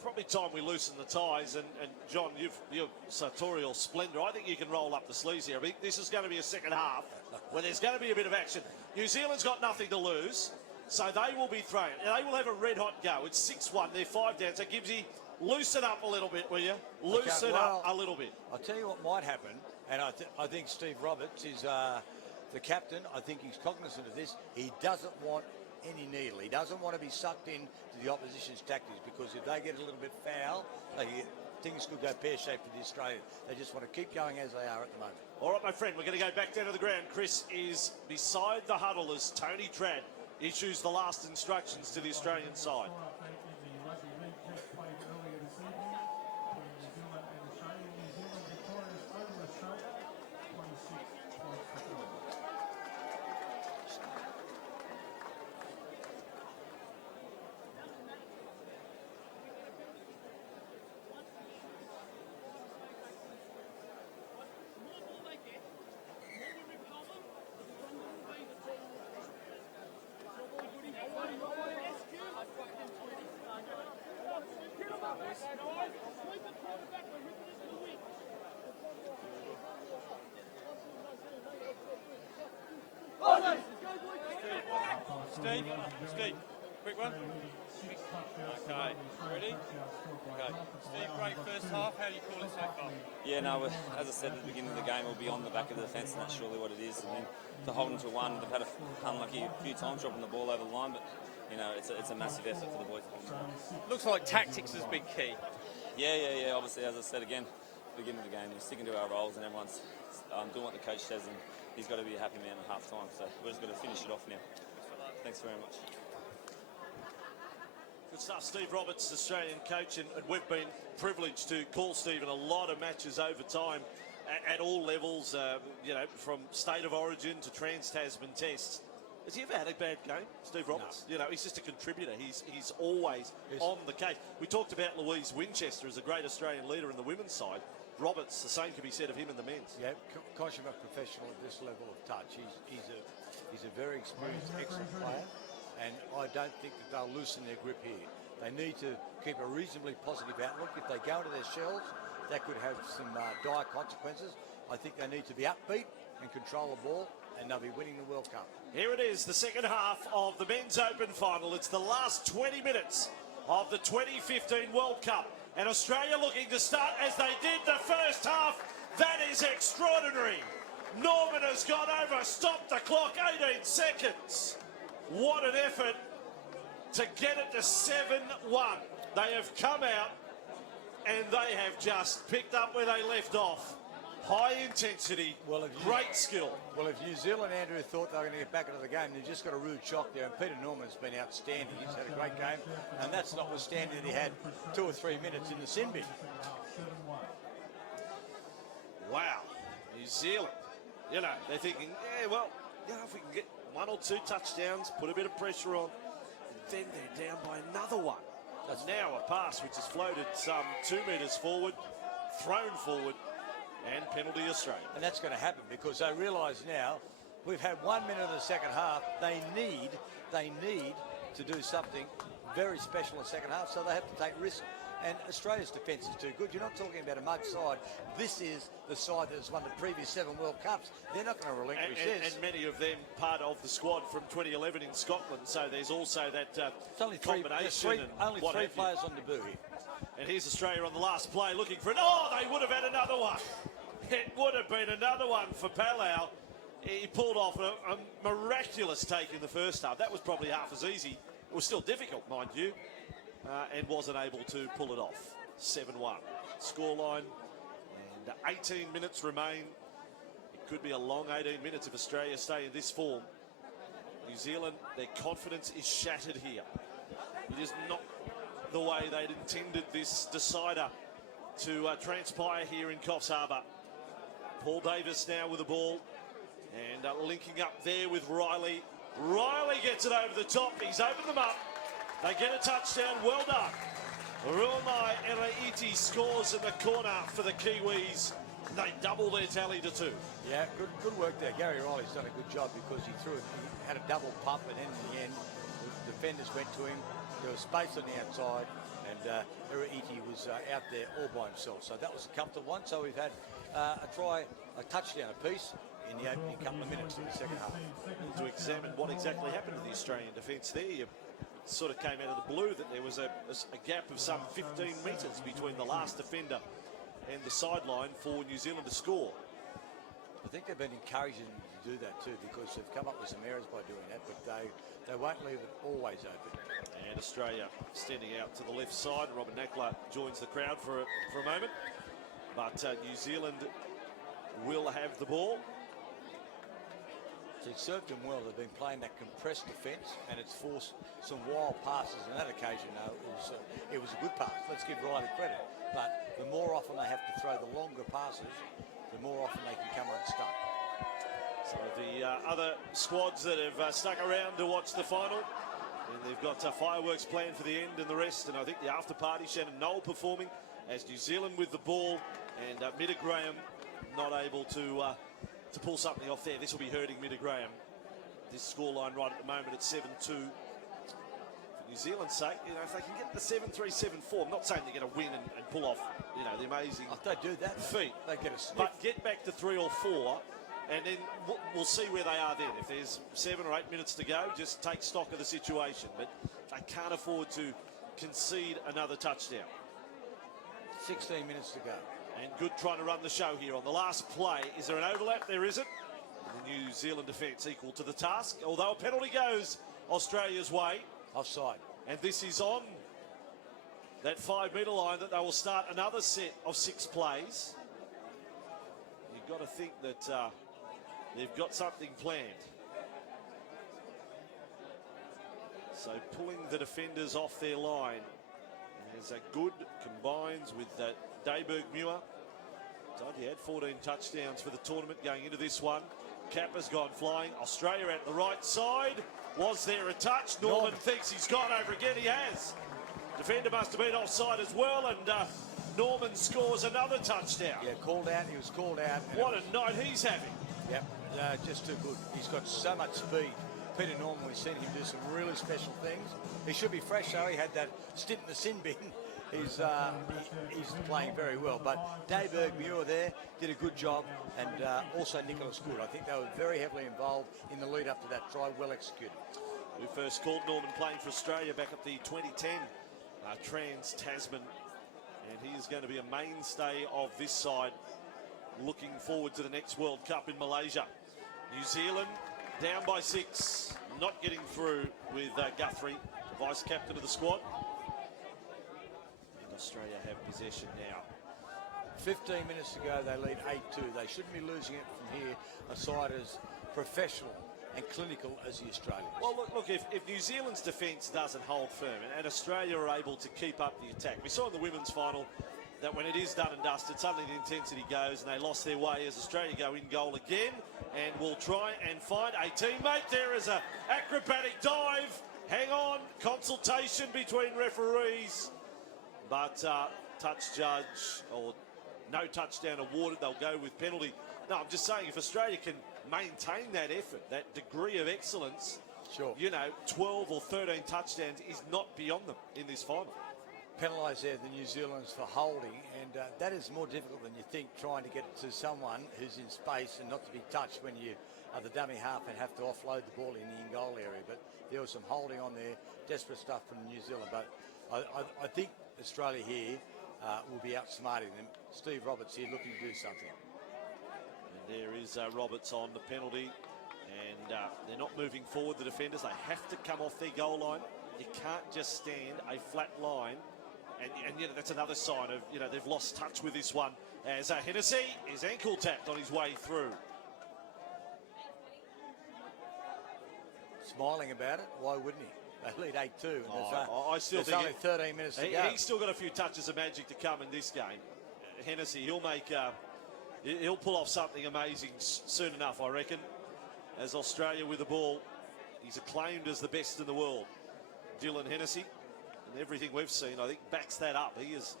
Probably time we loosen the ties. And John, you've sartorial splendour. I think you can roll up the sleeves here. I think this is going to be a second half where there's going to be a bit of action. New Zealand's got nothing to lose, so they will be thrown. And they will have a red-hot go. It's 6-1. They're 5 down. So Gibbsy, loosen up a little bit, will you? Loosen up a little bit. I'll tell you what might happen, and I think Steve Roberts is the captain. I think he's cognizant of this. He doesn't want any needle. He doesn't want to be sucked into the opposition's tactics, because if they get a litle bit foul, things could go pear-shaped for the Australians. They just want to keep going as they are at the moment. All right, my friend, we're going to go back down to the ground. Chris is beside the huddle as Tony Trad issues the last instructions to the Australian side. everyone? Okay, ready? Okay. Steve, great first half. How do you call it so far? Yeah, no, as I said at the beginning of the game, we'll be on the back of the defence, and that's surely what it is. I mean, to hold them to one, they've had unlucky a few times dropping the ball over the line, but, you know, it's a massive effort for the boys. Looks like tactics has been key. Yeah. Obviously, as I said again, beginning of the game, we're sticking to our roles, and everyone's doing what the coach says, and he's got to be a happy man at half time. So we're just going to finish it off now. Thanks very much. Good stuff. Steve Roberts, Australian coach, and we've been privileged to call Steve in a lot of matches over time at all levels, you know, from State of Origin to Trans-Tasman Tests. Has he ever had a bad game, Steve Roberts? No. You know, he's just a contributor. He's always on the case. We talked about Louise Winchester as a great Australian leader in the women's side. Roberts, the same can be said of him in the men's. Yeah, consummate professional at this level of touch. He's a very experienced, excellent player. And I don't think that they'll loosen their grip here. They need to keep a reasonably positive outlook. If they go into their shells, that could have some dire consequences. I think they need to be upbeat and control the ball, and they'll be winning the World Cup. Here it is, the second half of the Men's Open final. It's the last 20 minutes of the 2015 World Cup. And Australia looking to start as they did the first half. That is extraordinary. Norman has gone over, stopped the clock, 18 seconds. What an effort to get it to 7-1. They have come out and they have just picked up where they left off. High intensity, great skill. Well, if New Zealand, Andrew, thought they were going to get back into the game, they just got a rude shock there. And Peter Norman's been outstanding. He's had a great game. And that's notwithstanding that he had 2 or 3 minutes in the sin bin. Wow. New Zealand. You know, they're thinking, yeah, well, you know, if we can get 1 or 2 touchdowns, put a bit of pressure on, and then they're down by another one. That's now a pass which has floated some 2 metres forward, thrown forward, and penalty Australia. And that's going to happen because they realise now we've had 1 minute of the second half. They need to do something very special in the second half, so they have to take risks. And Australia's defence is too good. You're not talking about a mud side. This is the side that has won the previous 7 World Cups. They're not going to relinquish this. And many of them part of the squad from 2011 in Scotland. So there's also that it's only combination. Only three players on debut here. And here's Australia on the last play looking for it. Oh, they would have had another one. It would have been another one for Palau. He pulled off a miraculous take in the first half. That was probably half as easy. It was still difficult, mind you. And wasn't able to pull it off. 7-1 scoreline, and 18 minutes remain. It could be a long 18 minutes if Australia stay in this form. New Zealand, their confidence is shattered here. It is not the way they'd intended this decider to transpire here in Coffs Harbour. Paul Davis now with the ball, and linking up there with Riley. Riley gets it over the top. He's opened them up. They get a touchdown. Well done. Runai Eraiti scores in the corner for the Kiwis. They double their tally to 2. Yeah, good work there. Gary Riley's done a good job because he had a double pump, and then in the end, the defenders went to him. There was space on the outside, and Eraiti was out there all by himself. So that was a comfortable one. So we've had a touchdown apiece in the opening couple of minutes of the second half. To examine what exactly happened to the Australian defence there. You sort of came out of the blue that there was a gap of some 15 metres between the last defender and the sideline for New Zealand to score. I think they've been encouraging them to do that too because they've come up with some errors by doing that, but they won't leave it always open. And Australia extending out to the left side. Robin Nackler joins the crowd for a moment. But New Zealand will have the ball. So it served them well. They've been playing that compressed defence, and it's forced some wild passes. On that occasion, it was a good pass. Let's give Riley credit. But the more often they have to throw the longer passes, the more often they can come unstuck. So the other squads that have stuck around to watch the final, and they've got fireworks planned for the end and the rest. And I think the after party, Shannon Noel performing as New Zealand with the ball, and Mida Graham not able to pull something off there. This will be hurting Mida Graham. This scoreline right at the moment at 7-2. For New Zealand's sake, you know, if they can get the 7-3, 7-4, I'm not saying they're going to win and pull off, you know, the amazing if they do that feat. They get a sniff. But get back to 3 or 4, and then we'll see where they are then. If there's 7 or 8 minutes to go, just take stock of the situation. But They can't afford to concede another touchdown. 16 minutes to go. And Good trying to run the show here on the last play. Is there an overlap? There isn't. And the New Zealand defence equal to the task, although a penalty goes Australia's way. Offside. And this is on that 5 metre line that they will start another set of 6 plays. You've got to think that they've got something planned. So pulling the defenders off their line. As a Good combines with Dayberg-Muir. Told you he had 14 touchdowns for the tournament going into this one. Kappa's gone flying. Australia at the right side. Was there a touch? Norman thinks he's gone over again. He has. Defender must have been offside as well, and Norman scores another touchdown. Yeah, called out. He was called out. What a night he's having. Yep, just too good. He's got so much speed. Peter Norman, we've seen him do some really special things. He should be fresh, though. He had that stint in the sin bin. He's playing very well. But Dayberg-Muir there did a good job, and also Nicholas Good. I think they were very heavily involved in the lead up to that try, well executed. Who first called Norman playing for Australia back at the 2010 Trans-Tasman. And he is going to be a mainstay of this side, looking forward to the next World Cup in Malaysia. New Zealand down by 6, not getting through with Guthrie, the vice-captain of the squad. And Australia have possession now. 15 minutes to go, they lead 8-2. They shouldn't be losing it from here, a side as professional and clinical as the Australians. Well, look if New Zealand's defence doesn't hold firm and Australia are able to keep up the attack. We saw in the women's final that when it is done and dusted, suddenly the intensity goes and they lost their way as Australia go in goal again and will try and find a teammate. There is an acrobatic dive. Hang on, consultation between referees. But touch judge, or no touchdown awarded, they'll go with penalty. No, I'm just saying if Australia can maintain that effort, that degree of excellence, sure, 12 or 13 touchdowns is not beyond them in this final. Penalised there, the New Zealanders for holding, and that is more difficult than you think, trying to get to someone who's in space and not to be touched when you are the dummy half and have to offload the ball in the in-goal area. But there was some holding on there, desperate stuff from New Zealand. But I think Australia here will be outsmarting them. Steve Roberts here looking to do something. And there is Roberts on the penalty, and they're not moving forward, the defenders. They have to come off their goal line. You can't just stand a flat line. And that's another sign of, they've lost touch with this one, as Hennessy is ankle tapped on his way through. Smiling about it, why wouldn't he? They lead 8-2, and I still there's think only 13 minutes to go. He's still got a few touches of magic to come in this game. Hennessy, he'll pull off something amazing soon enough, I reckon. As Australia with the ball, he's acclaimed as the best in the world. Dylan Hennessy. And everything we've seen, I think, backs that up. He is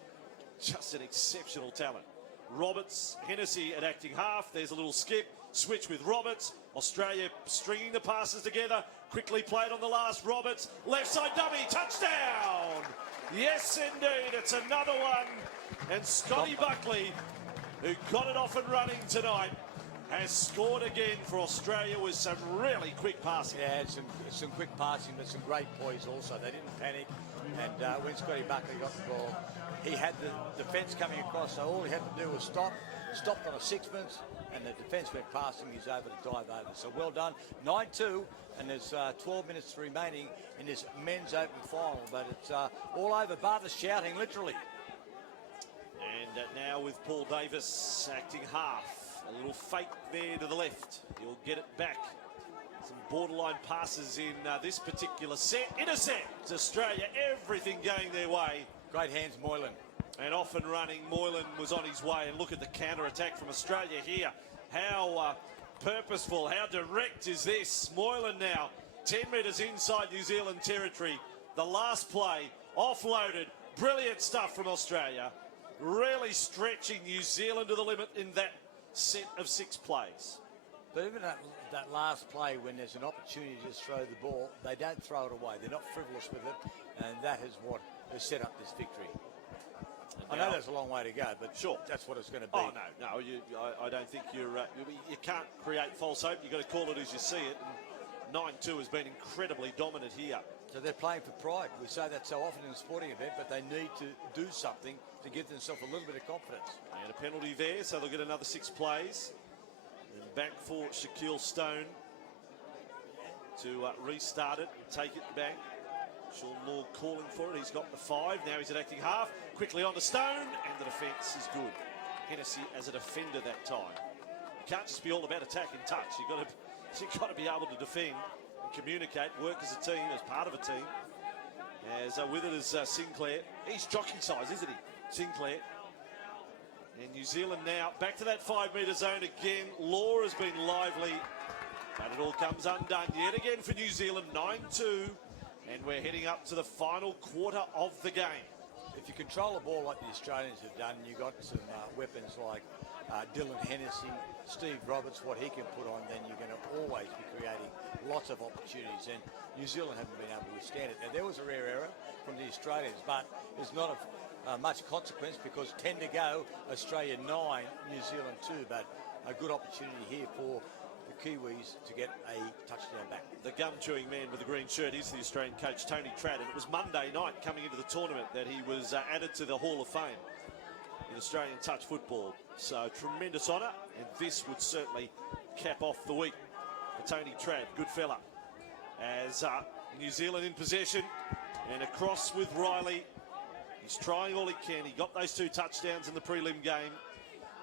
just an exceptional talent. Roberts, Hennessy at acting half. There's a little skip. Switch with Roberts. Australia stringing the passes together. Quickly played on the last. Roberts. Left side dummy. Touchdown! Yes, indeed. It's another one. And Scotty Buckley, who got it off and running tonight, has scored again for Australia with some really quick passing. Yeah, some quick passing, but some great poise also. They didn't panic. And when Scotty Buckley got the ball, he had the defence coming across, so all he had to do was stopped on a sixpence, and the defence went past him. He's able to dive over. So well done. 9-2, and there's 12 minutes remaining in this men's open final, but it's all over. Barter's shouting, literally. And now with Paul Davis acting half. A little fake there to the left. He'll get it back. Some borderline passes in this particular set. Intercept Australia, everything going their way. Great hands, Moylan. And off and running, Moylan was on his way. And look at the counter-attack from Australia here. How purposeful, how direct is this? Moylan now, 10 metres inside New Zealand territory. The last play, offloaded. Brilliant stuff from Australia. Really stretching New Zealand to the limit in that set of 6 plays. But even that last play, when there's an opportunity to just throw the ball, they don't throw it away. They're not frivolous with it, and that is what has set up this victory. I know there's a long way to go, but sure, that's what it's going to be. Oh no, I don't think you can't create false hope. You've got to call it as you see it. And 9-2 has been incredibly dominant here So they're playing for pride. We say that so often in a sporting event, but they need to do something to give themselves a little bit of confidence. And a penalty there, so they'll get another 6 plays. And back for Shaquille Stone to restart it, take it back. Sean Law calling for it. He's got the 5. Now he's at acting half. Quickly on to Stone, and the defence is good. Hennessy as a defender that time. You can't just be all about attack and touch. You've got to be able to defend and communicate, work as a team, as part of a team. As with it is Sinclair. He's jockey size, isn't he? Sinclair. And New Zealand now back to that 5-metre zone again. Law has been lively, but it all comes undone yet again for New Zealand. 9-2, and we're heading up to the final quarter of the game. If you control the ball like the Australians have done, you've got some weapons like Dylan Hennessy, Steve Roberts, what he can put on, then you're going to always be creating lots of opportunities, and New Zealand haven't been able to withstand it. Now, there was a rare error from the Australians, but it's not of much consequence because 10 to go, Australia 9, New Zealand 2, but a good opportunity here for the Kiwis to get a touchdown back. The gum-chewing man with the green shirt is the Australian coach, Tony Tradd, and it was Monday night coming into the tournament that he was added to the Hall of Fame in Australian touch football. So tremendous honour, and this would certainly cap off the week for Tony Tradd. Good fella. As New Zealand in possession, and across with Riley. He's trying all he can. He got those 2 touchdowns in the prelim game.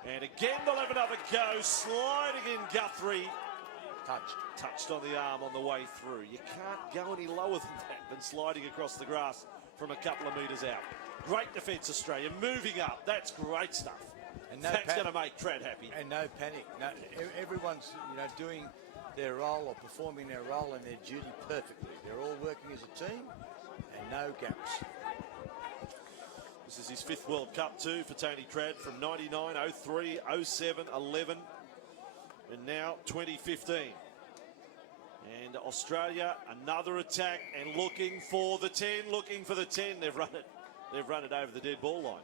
And again, they'll have another go. Sliding in Guthrie. Touched on the arm on the way through. You can't go any lower than that than sliding across the grass from a couple of metres out. Great defence, Australia. Moving up. That's great stuff. And no that's going to make Tradd happy. And no panic. No, everyone's doing their role or performing their role and their duty perfectly. They're all working as a team and no gaps. This is his 5th World Cup too for Tony Tradd from 99, 03, 07, 11 and now 2015. And Australia, another attack and looking for the 10, They've run it over the dead ball line.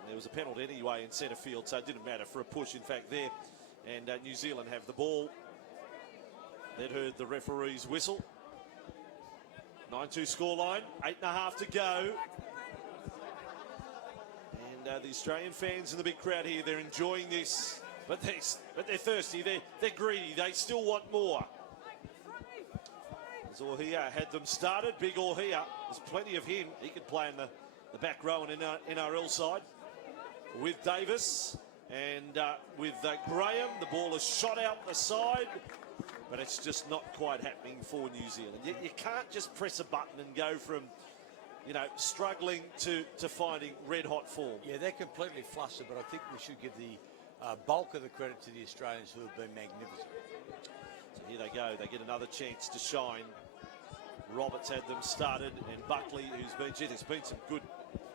And there was a penalty anyway in centre field, so it didn't matter for a push, in fact, there. And New Zealand have the ball. They'd heard the referee's whistle. 9-2 scoreline, 8.5 to go. And the Australian fans in the big crowd here, they're enjoying this. But they're thirsty, they're greedy, they still want more. As Ohia had them started, big Ohia, there's plenty of him. He could play in the back row in NRL side. With Davis and with Graham, the ball is shot out the side, but it's just not quite happening for New Zealand. You can't just press a button and go from, struggling to finding red-hot form. Yeah, they're completely flustered, but I think we should give the bulk of the credit to the Australians who have been magnificent. So here they go. They get another chance to shine. Roberts had them started, and Buckley, there's been some good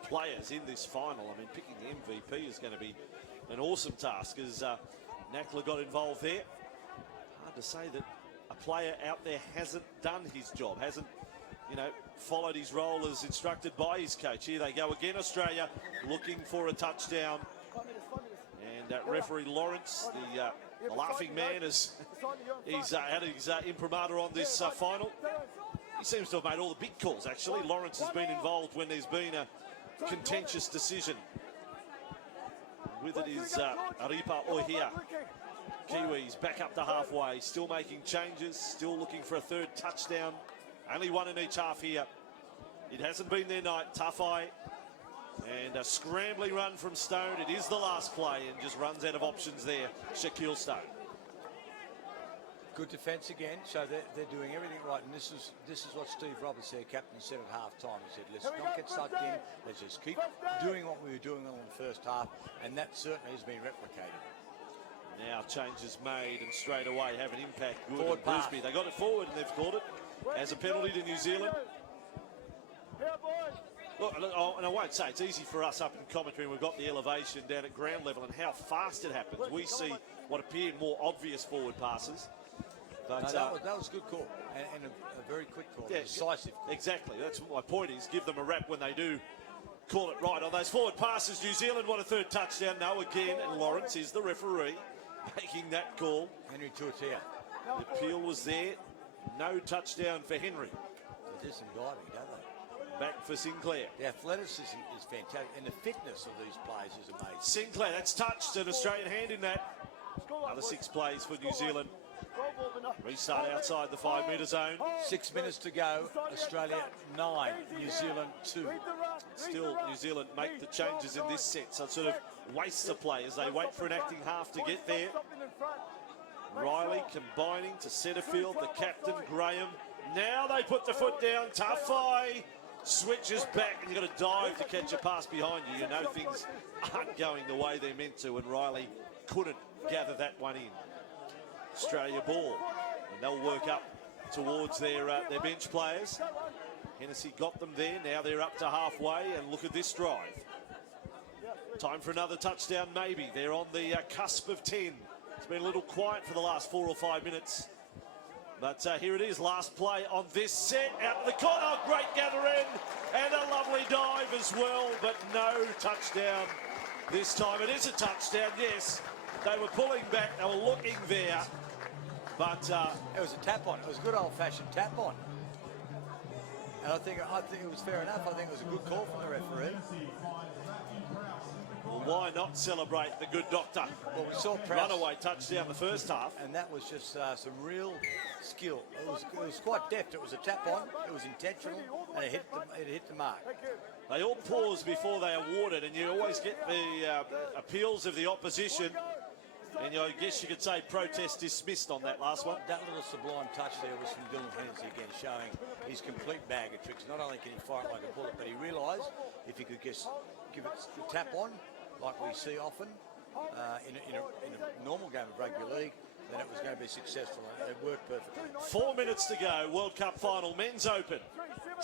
players in this final. I mean, picking the MVP is going to be an awesome task as Nackler got involved there. Hard to say that a player out there hasn't done his job, hasn't, followed his role as instructed by his coach. Here they go again, Australia, looking for a touchdown. And referee Lawrence, the laughing man, he's had his imprimatur on this final. He seems to have made all the big calls, actually. Lawrence has been involved when there's been a contentious decision. With it is Aripa Ohia. Kiwis back up to halfway, still making changes, still looking for a 3rd touchdown. Only 1 in each half here. It hasn't been their night. Tough eye. And a scrambling run from Stone. It is the last play and just runs out of options there. Shaquille Stone. Good defence again, so they're doing everything right. And this is what Steve Roberts, their captain, said at half-time. He said, let's not get sucked in. Let's just keep doing what we were doing in the first half. And that certainly has been replicated. Now changes made and straight away have an impact. Good. Forward pass. Brisby, they got it forward and they've called it as a penalty to New Zealand. Look, and I won't say it's easy for us up in commentary. We've got the elevation down at ground level and how fast it happens. We see what appear more obvious forward passes. But no, that was a good call and a very quick call, yeah, decisive call. Exactly, that's what my point is. Give them a rap when they do call it right. On those forward passes, New Zealand want a 3rd touchdown. No, again, and Lawrence is the referee making that call. Henry Tuatea. The appeal was there. No touchdown for Henry. do some diving, don't they? Back for Sinclair. The athleticism is fantastic, and the fitness of these players is amazing. Sinclair, that's touched, an Australian hand in that. Another 6 plays for New Zealand. Restart outside the 5 metre zone. 6 minutes to go. Australia 9, New Zealand 2. Still, New Zealand make the changes in this set, so it sort of wastes the play as they wait for an acting half to get there. Riley combining to centre field, the captain, Graham. Now they put the foot down, Tafai switches back, and you've got to dive to catch a pass behind you. You know things aren't going the way they're meant to, and Riley couldn't gather that one in. Australia ball, and they'll work up towards their bench players. Hennessy got them there, now they're up to halfway, and look at this drive. Time for another touchdown maybe. They're on the cusp of 10. It's been a little quiet for the last 4 or 5 minutes. But here it is, last play on this set, out the corner, oh, great gather in, and a lovely dive as well, but no touchdown this time. It is a touchdown, yes. They were pulling back, they were looking there, but it was a tap on. It was a good old-fashioned tap on. And I think it was fair enough. I think it was a good call from the referee. well, why not celebrate the good doctor? Well, we saw Prowse, Runaway touchdown the first half. and that was just some real skill. It was quite deft. It was a tap on. It was intentional, and it hit the mark. They all pause before they award it, and you always get the appeals of the opposition. And I guess you could say protest dismissed on that last one. That little sublime touch there was from Dylan Hennessy again, showing his complete bag of tricks. Not only can he fire it like a bullet, but he realised if he could just give it the tap on, like we see often in a normal game of rugby league, then it was going to be successful, and it worked perfectly. 4 minutes to go, World Cup final, men's open,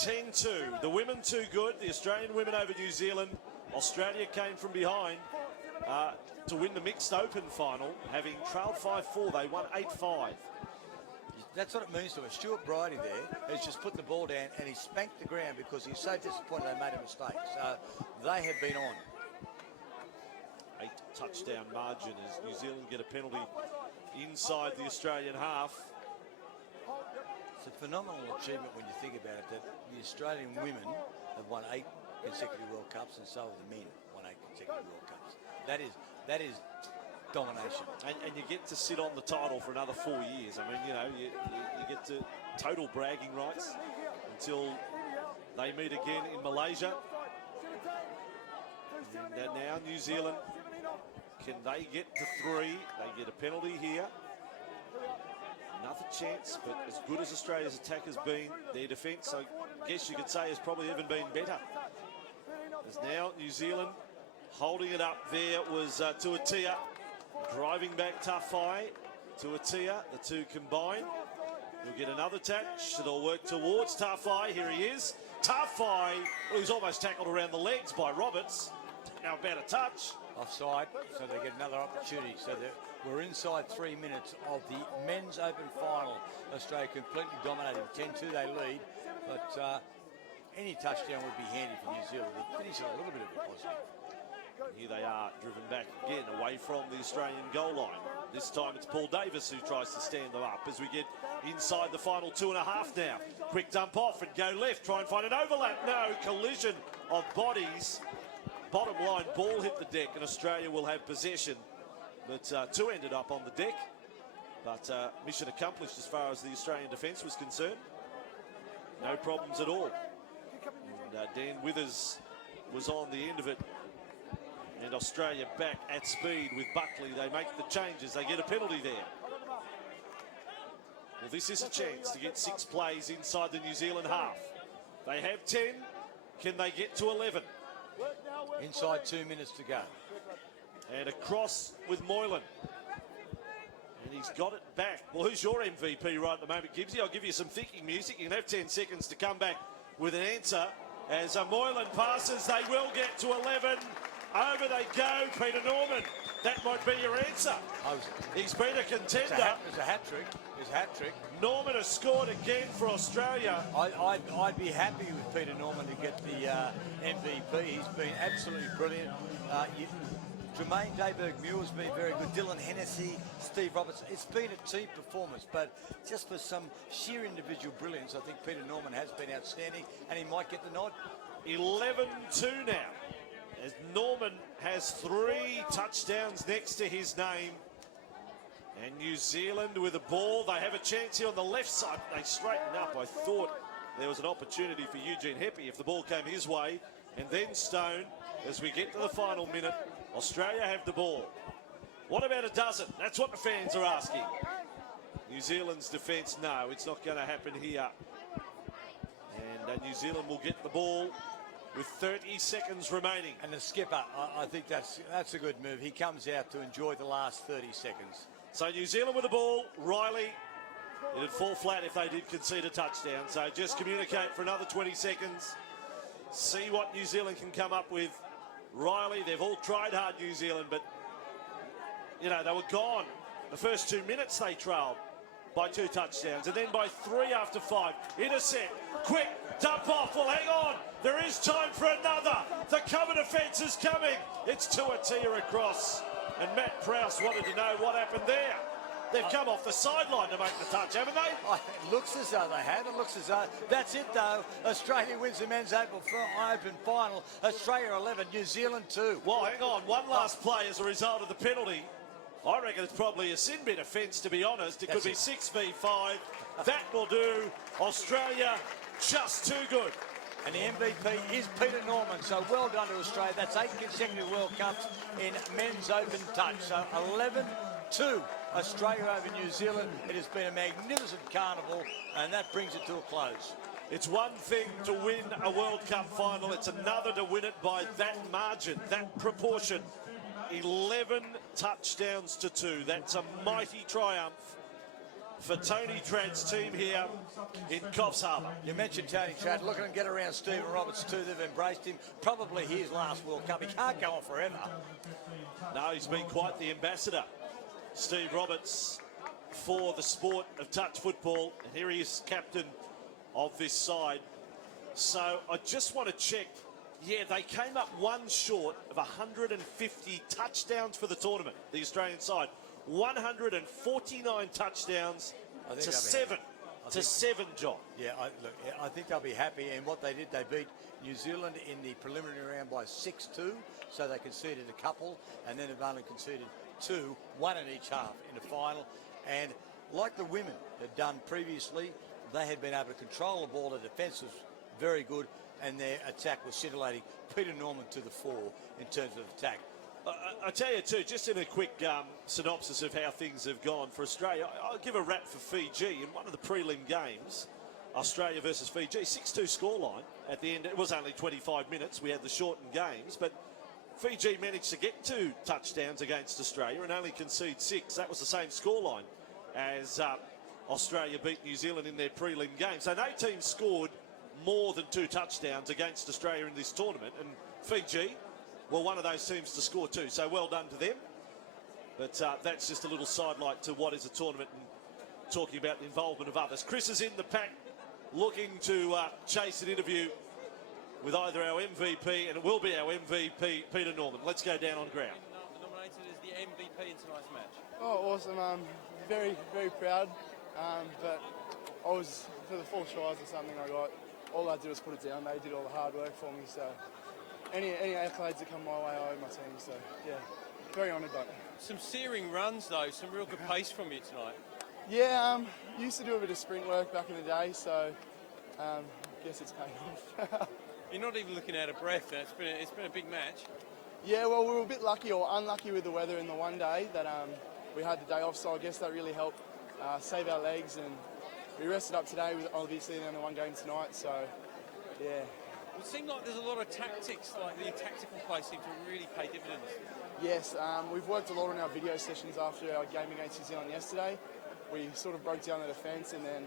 10-2. The women too good, the Australian women over New Zealand. Australia came from behind to win the mixed open final, having trailed 5-4. They won 8-5. That's what it means to us. Stuart Bridie there has just put the ball down, and he spanked the ground because he's so disappointed they made a mistake. So they have been on. 8 touchdown margin as New Zealand get a penalty inside the Australian half. It's a phenomenal achievement when you think about it, that the Australian women have won 8 consecutive World Cups, and so have the men won 8 consecutive World Cups. That is domination. And you get to sit on the title for another 4 years. I mean, you know, you get to total bragging rights until they meet again in Malaysia. And now New Zealand, can they get to 3? They get a penalty here. Another chance, but as good as Australia's attack has been, their defence, I guess you could say, has probably even been better. As now New Zealand holding it up. There was Tuatia driving back Tafai. Tuatia, the two combine. We'll get another touch. They'll work towards Tafai. Here he is. Tafai, who's almost tackled around the legs by Roberts. Now about a touch. Offside, so they get another opportunity. So we're inside 3 minutes of the men's open final. Australia completely dominating. 10-2 they lead, but any touchdown would be handy for New Zealand. They finish it a little bit of a positive. Here they are, driven back again away from the Australian goal line. This time it's Paul Davis who tries to stand them up as we get inside the final 2.5 now. Quick dump off and go left, try and find an overlap. No, collision of bodies. Bottom line, ball hit the deck and Australia will have possession. But 2 ended up on the deck. But mission accomplished as far as the Australian defence was concerned. No problems at all. And Dan Withers was on the end of it. And Australia back at speed with Buckley. They make the changes. They get a penalty there. Well, this is a chance to get 6 plays inside the New Zealand half. They have 10. Can they get to 11? Inside 2 minutes to go. And across with Moylan. And he's got it back. Well, who's your MVP right at the moment, Gibbsy? I'll give you some thinking music. You can have 10 seconds to come back with an answer. As Moylan passes, they will get to 11. Over they go, Peter Norman. That might be your answer. He's been a contender. It's a hat-trick. It's a hat-trick. Norman has scored again for Australia. I'd be happy with Peter Norman to get the MVP. He's been absolutely brilliant. Jermaine Dayberg-Muir's been very good. Dylan Hennessy, Steve Roberts. It's been a team performance, but just for some sheer individual brilliance, I think Peter Norman has been outstanding, and he might get the nod. 11-2 now, as Norman has 3 touchdowns next to his name. And New Zealand with the ball. They have a chance here on the left side. They straighten up. I thought there was an opportunity for Eugene Heppy if the ball came his way. And then Stone, as we get to the final minute, Australia have the ball. What about a dozen? That's what the fans are asking. New Zealand's defence, no, it's not going to happen here. And New Zealand will get the ball with 30 seconds remaining. And the skipper, I think that's a good move. He comes out to enjoy the last 30 seconds. So New Zealand with the ball. Riley, it'd fall flat if they did concede a touchdown. So just communicate for another 20 seconds. See what New Zealand can come up with. Riley, they've all tried hard, New Zealand, but, you know, they were gone. The first 2 minutes they trailed by 2 touchdowns, and then by 3 after 5. Intercept, quick, dump off. Well, hang on. There is time for another. The cover defence is coming. It's Tuatia across. And Matt Prowse wanted to know what happened there. They've come off the sideline to make the touch, haven't they? It looks as though they have. It looks as though. That's it, though. Australia wins the men's open final. Australia 11, New Zealand 2. Well, hang on. One last play as a result of the penalty. I reckon it's probably a sin bin offence, to be honest. It could be 6v5. That will do. Australia just too good. And the MVP is Peter Norman, so well done to Australia. That's 8 consecutive World Cups in men's open touch. So 11-2, Australia over New Zealand. It has been a magnificent carnival, and that brings it to a close. It's one thing to win a World Cup final. It's another to win it by that margin, that proportion. 11 touchdowns to 2. That's a mighty triumph for Tony Tradd's team here in Coffs Harbour. You mentioned Tony Tradd. Look at him get around Stephen Roberts too. They've embraced him. Probably his last World Cup. He can't go on forever. No, he's been quite the ambassador, Steve Roberts, for the sport of touch football. And here he is, captain of this side. So I just want to check. Yeah, they came up one short of 150 touchdowns for the tournament, the Australian side. 149 touchdowns to 7. To 7, John. Yeah, I think they'll be happy. And what they did, they beat New Zealand in the preliminary round by 6-2. So they conceded a couple, and then they've only conceded 2, 1 in each half in the final. And like the women had done previously, they had been able to control the ball. The defence was very good, and their attack was scintillating. Peter Norman to the fore in terms of attack. I tell you too, just in a quick synopsis of how things have gone for Australia, I'll give a rap for Fiji in one of the prelim games, Australia versus Fiji, 6-2 scoreline at the end. It was only 25 minutes. We had the shortened games, but Fiji managed to get 2 touchdowns against Australia and only concede 6. That was the same scoreline as Australia beat New Zealand in their prelim game. So no team scored more than 2 touchdowns against Australia in this tournament, and Fiji, well, one of those teams to score 2, so well done to them. But that's just a little sidelight to what is a tournament and talking about the involvement of others. Chris is in the pack looking to chase an interview with either our MVP, and it will be our MVP, Peter Norman. Let's go down on ground. Nominated as the MVP in tonight's match. Oh, awesome. Very, very proud. But I was, for the 4 tries or something I got, all I did was put it down. They did all the hard work for me, so any accolades that come my way, I owe my team. So, yeah, very honoured by it. Some searing runs, though. Some real good pace from you tonight. Yeah, used to do a bit of sprint work back in the day, so guess it's paying off. You're not even looking out of breath. It's been a big match. Yeah, well, we were a bit lucky or unlucky with the weather in the one day that we had the day off, so I guess that really helped save our legs, and we rested up today with obviously the only one game tonight, so yeah. It seemed like there's a lot of tactics, like the tactical play seemed to really pay dividends. Yes, we've worked a lot on our video sessions after our game against New Zealand yesterday. We sort of broke down the defence and then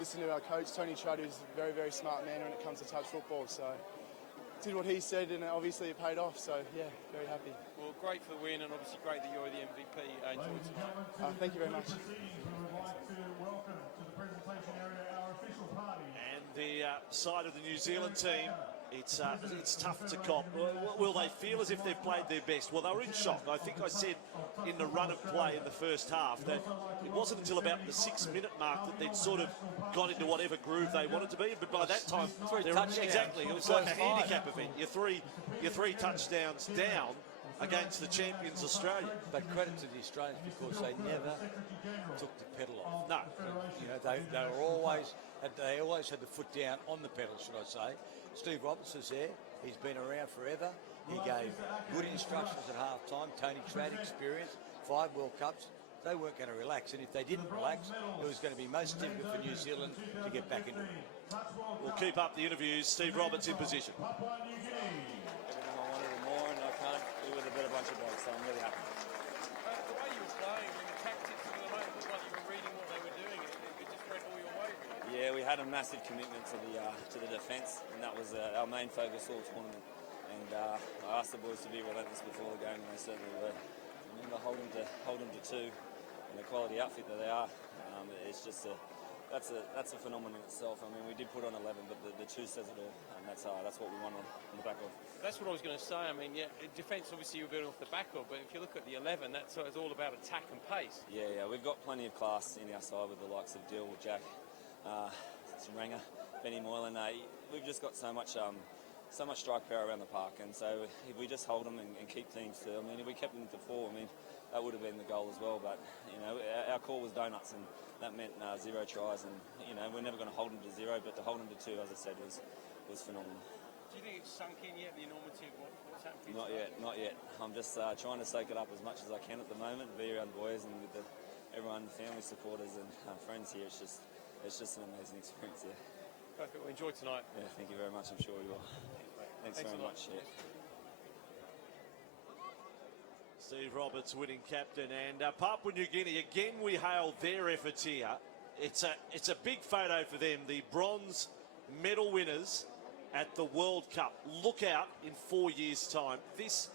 listened to our coach, Tony Tradd, who's a very, very smart man when it comes to touch football. So did what he said, and obviously it paid off. So yeah, very happy. Well, great for the win, and obviously great that you're the MVP. Enjoyed tonight. Thank you very much. And the side of the New Zealand team It's tough to cop. Will they feel as if they've played their best? Well, they were in shock. I think I said in the run of play in the first half that it wasn't until about the 6-minute mark that they'd sort of got into whatever groove they wanted to be. But by that time, exactly, it was like a handicap event. You're three touchdowns down against the champions Australia. But credit to the Australians because they never took the pedal off. No. You know, they always had the foot down on the pedal, should I say. Steve Robertson's there. He's been around forever. He gave good instructions at half-time. Tony Trad, experience, 5 World Cups. They weren't going to relax, and if they didn't relax, it was going to be most difficult for New Zealand to get back into it. We'll keep up the interviews. Steve Roberts in position. Everything I wanted and more, and I can't do with a better bunch of blokes, so I'm really happy. The way you were playing, the tactics for the moment looked like you were reading what they were doing. It just went all your way, really. Yeah, we had a massive commitment to the defence, and that was our main focus all tournament. And I asked the boys to be relentless before the game, and they certainly were. Remember, hold them to 2, and the quality outfit that they are. It's just that's a phenomenon in itself. I mean, we did put on 11, but the 2 says it all, and that's what we won on the back of. That's what I was going to say. I mean, yeah, defence obviously you're building off the back of, but if you look at the 11, it's all about attack and pace. Yeah, we've got plenty of class in our side with the likes of Dill, Jack, Ranger, Benny Moylan. We've just got so much strike power around the park, and so if we just hold them and keep teams to, I mean, if we kept them to 4, I mean, that would have been the goal as well. But you know, our call was donuts, and that meant 0 tries, and you know, we're never going to hold them to 0, but to hold them to 2, as I said, was phenomenal. Do you think it's sunk in yet, the enormity of what's happening? Not yet. I'm just trying to soak it up as much as I can at the moment, be around boys and with everyone, family, supporters, and friends here. It's just an amazing experience here. Perfect. Well, enjoy tonight. Yeah, thank you very much. I'm sure you will. Thanks very much. Yeah. Steve Roberts, winning captain, and Papua New Guinea, again we hail their efforts here. It's a big photo for them, the bronze medal winners at the World Cup. Look out in 4 years' time. This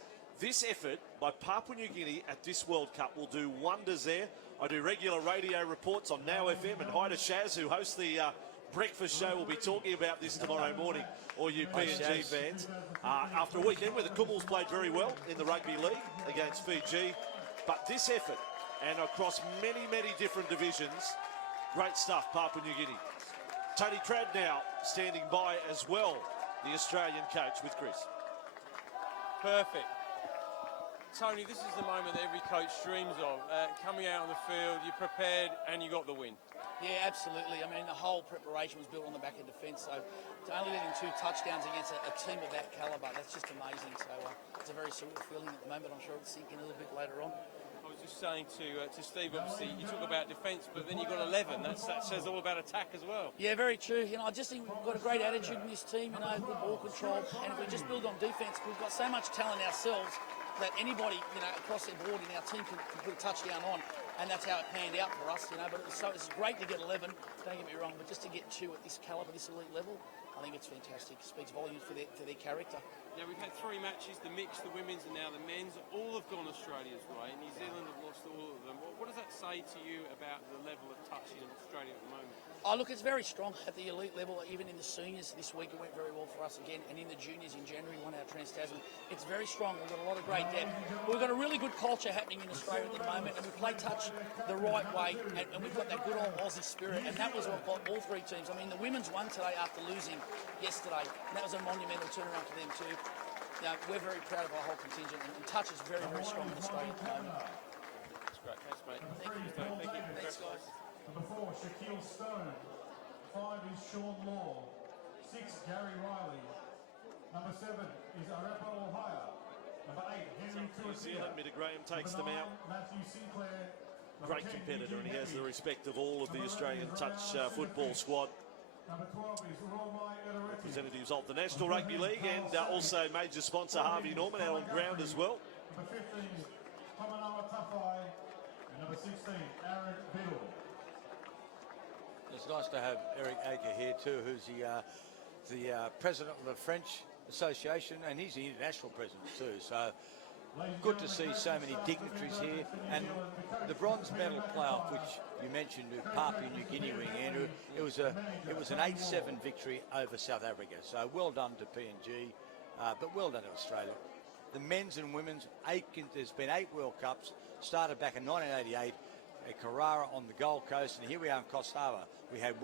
effort by Papua New Guinea at this World Cup will do wonders there. I do regular radio reports on Now FM, and hi to Shaz, who hosts the breakfast show. We'll be talking about this tomorrow morning, all you PNG fans. After a weekend where the Kumals played very well in the Rugby League against Fiji. But this effort, and across many, many different divisions, great stuff, Papua New Guinea. Tony Trad now standing by as well, the Australian coach with Chris. Perfect. Tony, this is the moment that every coach dreams of. Coming out on the field, you're prepared and you got the win. Yeah, absolutely. I mean, the whole preparation was built on the back of defence, so to only letting 2 touchdowns against a team of that calibre, that's just amazing. So it's a very surreal feeling at the moment. I'm sure it'll sink in a little bit later on. I was just saying to Steve, obviously, you talk about defence, but then you've got 11. That says all about attack as well. Yeah, very true. You know, I just think we've got a great attitude in this team, you know, good ball control, and if we just build on defence, we've got so much talent ourselves that anybody, you know, across the board in our team can put a touchdown on. And that's how it panned out for us, you know. But it's great to get 11, don't get me wrong, but just to get 2 at this calibre, this elite level, I think it's fantastic. It speaks volumes for their character. Now, we've had 3 matches, the mixed, the women's, and now the men's. All have gone Australia's way. New Zealand have lost all of them. What does that say to you about the level of touch in Australia at the moment? Oh, look, it's very strong at the elite level. Even in the seniors this week, it went very well for us again. And in the juniors in January, won our Trans-Tasman. It's very strong. We've got a lot of great depth. We've got a really good culture happening in Australia at the moment, and we play touch the right way, and we've got that good old Aussie spirit, and that was what got all 3 teams. I mean, the women's won today after losing yesterday, and that was a monumental turnaround for them too. You know, we're very proud of our whole contingent, and touch is very, very strong in Australia at the moment. That's great. Thanks, mate. Thank you. Thank you. Thanks, guys. Number 4, Shaquille Stone. 5 is Sean Law. 6, Gary Riley. Number 7 is Arepa Ohio. Number 8, Henry New Zealand, Mida Graham takes them out. Matthew Sinclair. Great competitor, and he has the respect of all of the Australian touch football squad. Number 12 is Romai Ederetti. Representatives of the National Rugby League, and also major sponsor Harvey Norman out on ground as well. Number 15, Tomanawa Tafai. And number 16, Aaron Biddle. It's nice to have Eric Aker here too, who's the president of the French Association, and he's the international president too. So good to see so many dignitaries here. And the bronze medal playoff, which you mentioned with Papua New Guinea winning, Andrew, it was an 8-7 victory over South Africa. So well done to PNG, but well done to Australia. The men's and women's, there's been 8 World Cups, started back in 1988 at Carrara on the Gold Coast, and here we are in Coffs Harbour. We had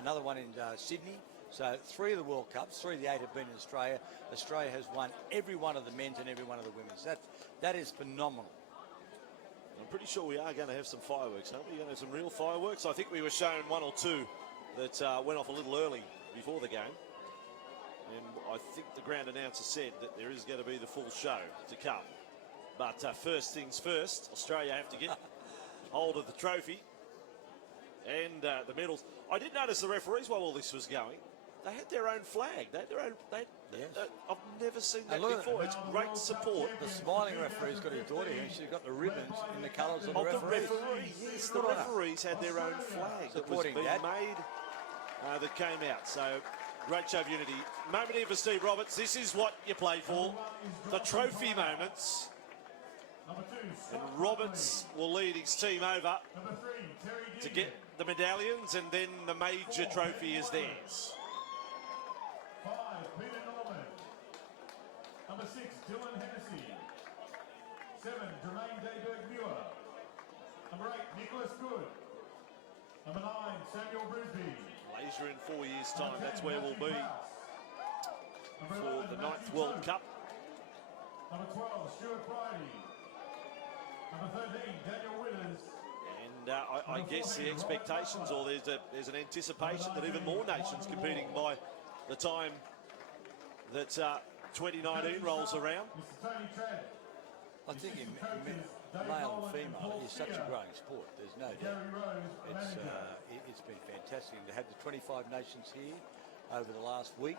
another one in Sydney. So 3 of the World Cups, 3 of the 8 have been in Australia. Australia has won every one of the men's and every one of the women's. That is phenomenal. I'm pretty sure we are going to have some fireworks, aren't we? You're going to have some real fireworks. I think we were shown 1 or 2 that went off a little early before the game. And I think the ground announcer said that there is going to be the full show to come. But first things first, Australia have to get hold of the trophy and the medals. I did notice the referees while all this was going. They had their own flag. They had their own. I've never seen that before. It's great support. The smiling referee's got his daughter here, and she's got the ribbons in the colours of the referees. Yes, the referees had their own flag that was being made that came out. So great show of unity. Moment here for Steve Roberts. This is what you play for. The trophy moments. And Roberts will lead his team over to get the medallions, and then the major trophy is theirs. 5, Peter Norman. Number 6, Dylan Hennessy. 7, Jermaine Dayberg-Muir. Number 8, Nicholas Good. Number 9, Samuel Brisby. Malaysia in 4 years' time, that's where we'll be for the 9th World Cup. Number 12, Stuart Bridie. Number 13, Daniel Withers. And I guess the expectations, or there's an anticipation that even more nations competing by the time that 2019 rolls around. I think male and female is such a growing sport. There's no doubt. It's been fantastic to have the 25 nations here over the last week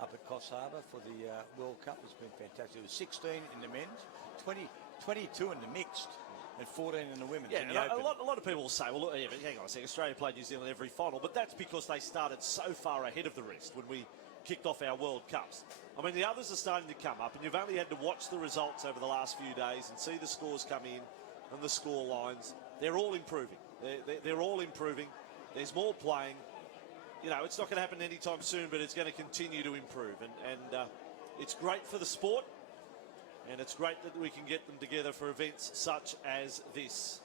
up at Coffs Harbour for the World Cup. It's been fantastic. It was 16 in the men's, 22 in the mixed, and 14 in the women's. Yeah, and a lot of people will say, well, look, yeah, but hang on a second, Australia played New Zealand every final, but that's because they started so far ahead of the rest when we kicked off our World Cups. I mean, the others are starting to come up, and you've only had to watch the results over the last few days and see the scores come in and the score lines. They're all improving. They're all improving. There's more playing. You know, it's not going to happen anytime soon, but it's going to continue to improve. And it's great for the sport, and it's great that we can get them together for events such as this.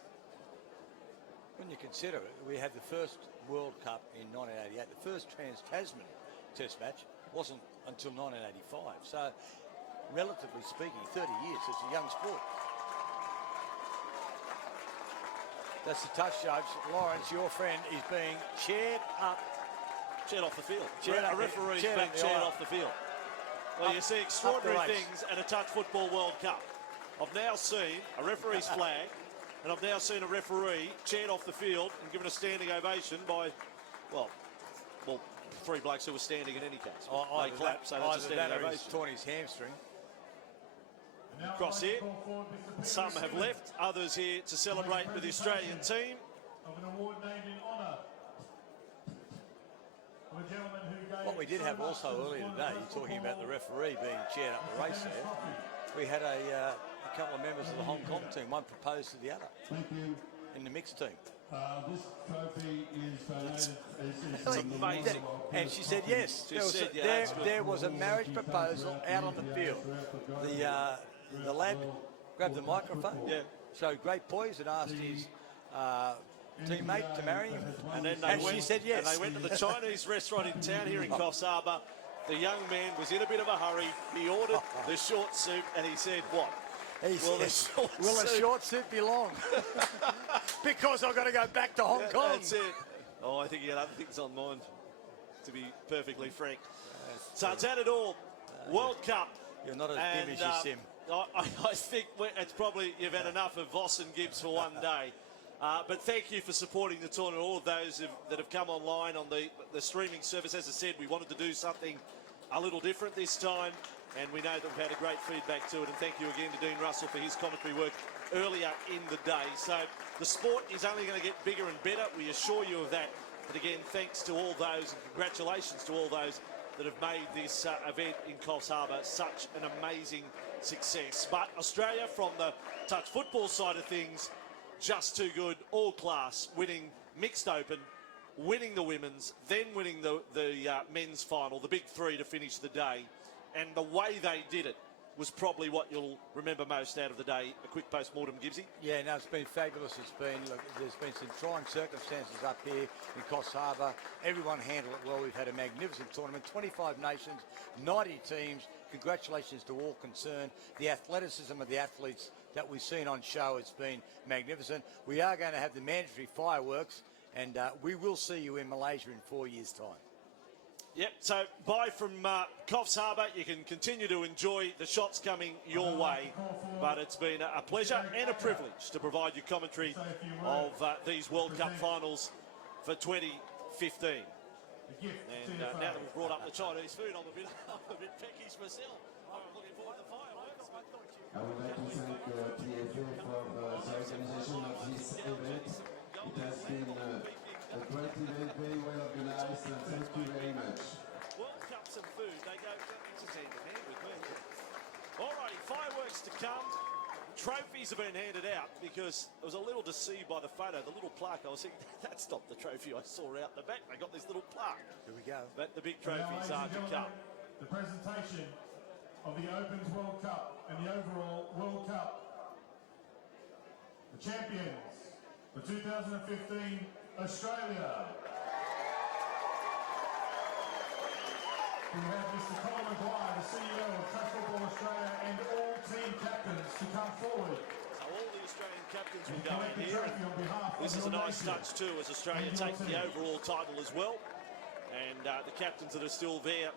When you consider it, we had the first World Cup in 1988. The first Trans-Tasman Test match wasn't until 1985. So, relatively speaking, 30 years, it's a young sport. That's the touch judge. Lawrence, your friend, is being cheered up. Chaired off the field. A referee's being chaired off the field. Well, you see extraordinary things at a touch football World Cup. I've now seen a referee's flag, and I've now seen a referee chaired off the field and given a standing ovation by, well, 3 blokes who were standing in any case. They clapped, so that's a standing ovation. He's torn his hamstring. Across here, some have left, others here to celebrate with the Australian team. Of an award named in honour of a gentleman who gave What we did have also earlier today, talking about the referee being chaired up the race there, we had a couple of members of the Hong Kong team, one proposed to the other in the mixed team. This trophy is amazing. And she said yes. There was a marriage proposal out on the field. The lad grabbed the microphone, showed great poise, and asked his teammate to marry him. And then she said yes. And they went to the Chinese restaurant in town here in Coffs Harbour. The young man was in a bit of a hurry. He ordered the short soup, and he said, "What? Will a short suit be long?" Because I've got to go back to Hong Kong. That's it. Oh, I think he had other things on mind, to be perfectly frank. So it's had it all. World Cup. You're not as dim as you seem. I think it's probably you've had enough of Voss and Gibbs for one day. But thank you for supporting the tournament, all of those that have come online on the streaming service. As I said, we wanted to do something a little different this time, and we know that we've had a great feedback to it. And thank you again to Dean Russell for his commentary work earlier in the day. So the sport is only going to get bigger and better. We assure you of that. But again, thanks to all those, and congratulations to all those that have made this event in Coffs Harbour such an amazing success. But Australia, from the touch football side of things, just too good, all class, winning mixed open, winning the women's, then winning the men's final, the big three to finish the day. And the way they did it was probably what you'll remember most out of the day. A quick post-mortem, Gibbsy. Yeah, no, it's been fabulous. There's been some trying circumstances up here in Coffs Harbour. Everyone handled it well. We've had a magnificent tournament, 25 nations, 90 teams. Congratulations to all concerned. The athleticism of the athletes that we've seen on show has been magnificent. We are going to have the mandatory fireworks, and we will see you in Malaysia in 4 years' time. Yep, so bye from Coffs Harbour. You can continue to enjoy the shots coming your way, but it's been a pleasure and a privilege to provide you commentary of these World Cup finals for 2015. And now that we've brought up the Chinese food, I'm a bit peckish myself. I'm looking forward to the fireworks. I would like to thank TFO for the organization of this event. It has been a great event, very well organized, and thank you very much. World Cups and food, they go just hand in hand with me. Alrighty, fireworks to come. Trophies have been handed out because I was a little deceived by the photo, the little plaque. I was thinking, that's not the trophy I saw out the back. They got this little plaque. Here we go. But the big trophies are to come. The presentation of the Opens World Cup and the overall World Cup. The champions for 2015, Australia. We have Mr. Colin Maguire, the CEO of Touch Football Australia, and all team captains to come forward. So all the Australian captains will go in here. This is a nice touch too, as Australia take the overall title as well. And the captains that are still there,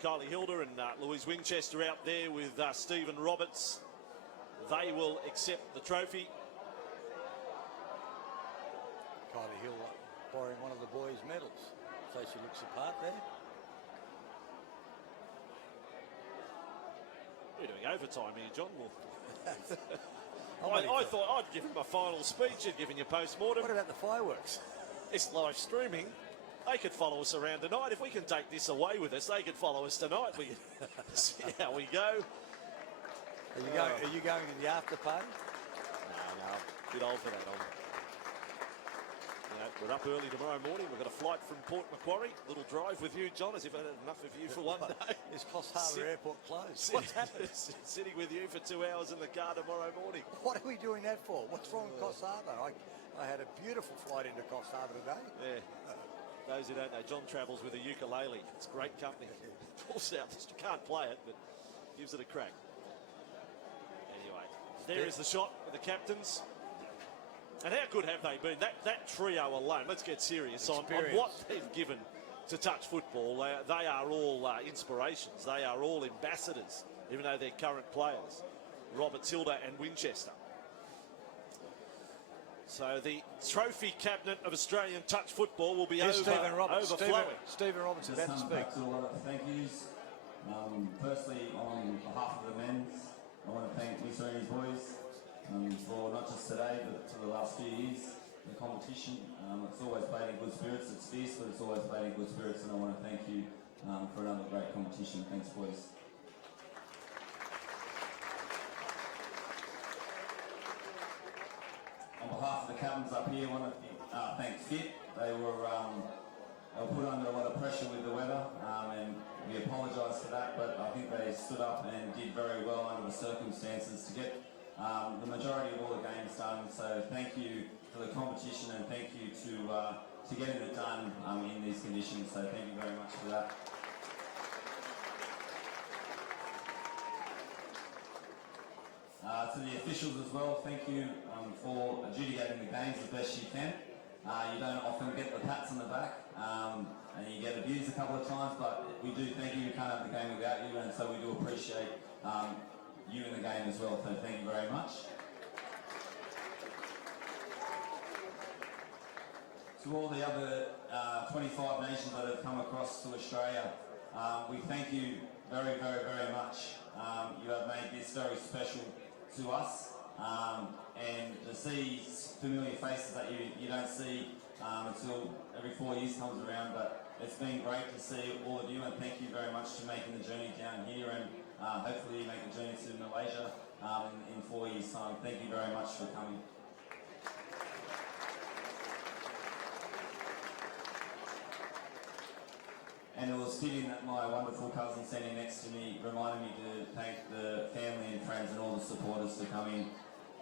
Kylie Hilda and Louise Winchester out there with Stephen Roberts. They will accept the trophy. Kylie Hill borrowing one of the boys' medals. So she looks the part there. We're doing overtime here, John. I thought I'd give him a final speech. You'd given your post-mortem. What about the fireworks? It's live streaming. They could follow us around tonight. If we can take this away with us, they could follow us tonight. We see how we go. Are you going to the after party? No, a bit old for that. We're up early tomorrow morning. We've got a flight from Port Macquarie. Little drive with you, John, as if I had enough of you for one day. Is Coffs Harbour Airport closed? What happens? Sitting with you for 2 hours in the car tomorrow morning. What are we doing that for? What's wrong with Coffs Harbour? I had a beautiful flight into Coffs Harbour today. Yeah. Those who don't know, John travels with a ukulele. It's great company. Pulls out. You can't play it, but gives it a crack. Anyway, there is the shot with the captains. And how good have they been? That trio alone, let's get serious on what they've given to touch football. They are all inspirations. They are all ambassadors, even though they're current players. Roberts, Hilda and Winchester. So the trophy cabinet of Australian touch football will be Stephen Roberts. overflowing. Stephen Roberts is about to speak. To a lot of thank yous. Firstly, on behalf of the men's, I want to thank Lisa and his boys for not just today, but for the last few years. The competition, it's always played in good spirits. It's fierce, but it's always played in good spirits, and I want to thank you for another great competition. Thanks, boys. On behalf of the captains up here, I want to thank FIT. They were put under a lot of pressure with the weather, and we apologise for that, but I think they stood up and did very well under the circumstances to get the majority of all the games done. So thank you for the competition, and thank you to getting it done in these conditions. So thank you very much for that. To the officials as well, thank you for adjudicating the games as best you can. You don't often get the pats on the back, and you get abused a couple of times, but we do thank you. We can't have the game without you, and so we do appreciate you in the game as well. So thank you very much. To all the other 25 nations that have come across to Australia, we thank you very, very, very much. You have made this very special to us, and to see familiar faces that you don't see until every 4 years comes around. But it's been great to see all of you, and thank you very much for making the journey down here. And hopefully make the journey to Malaysia in 4 years' time. Thank you very much for coming. And it was fitting that my wonderful cousin standing next to me reminded me to thank the family and friends and all the supporters for coming.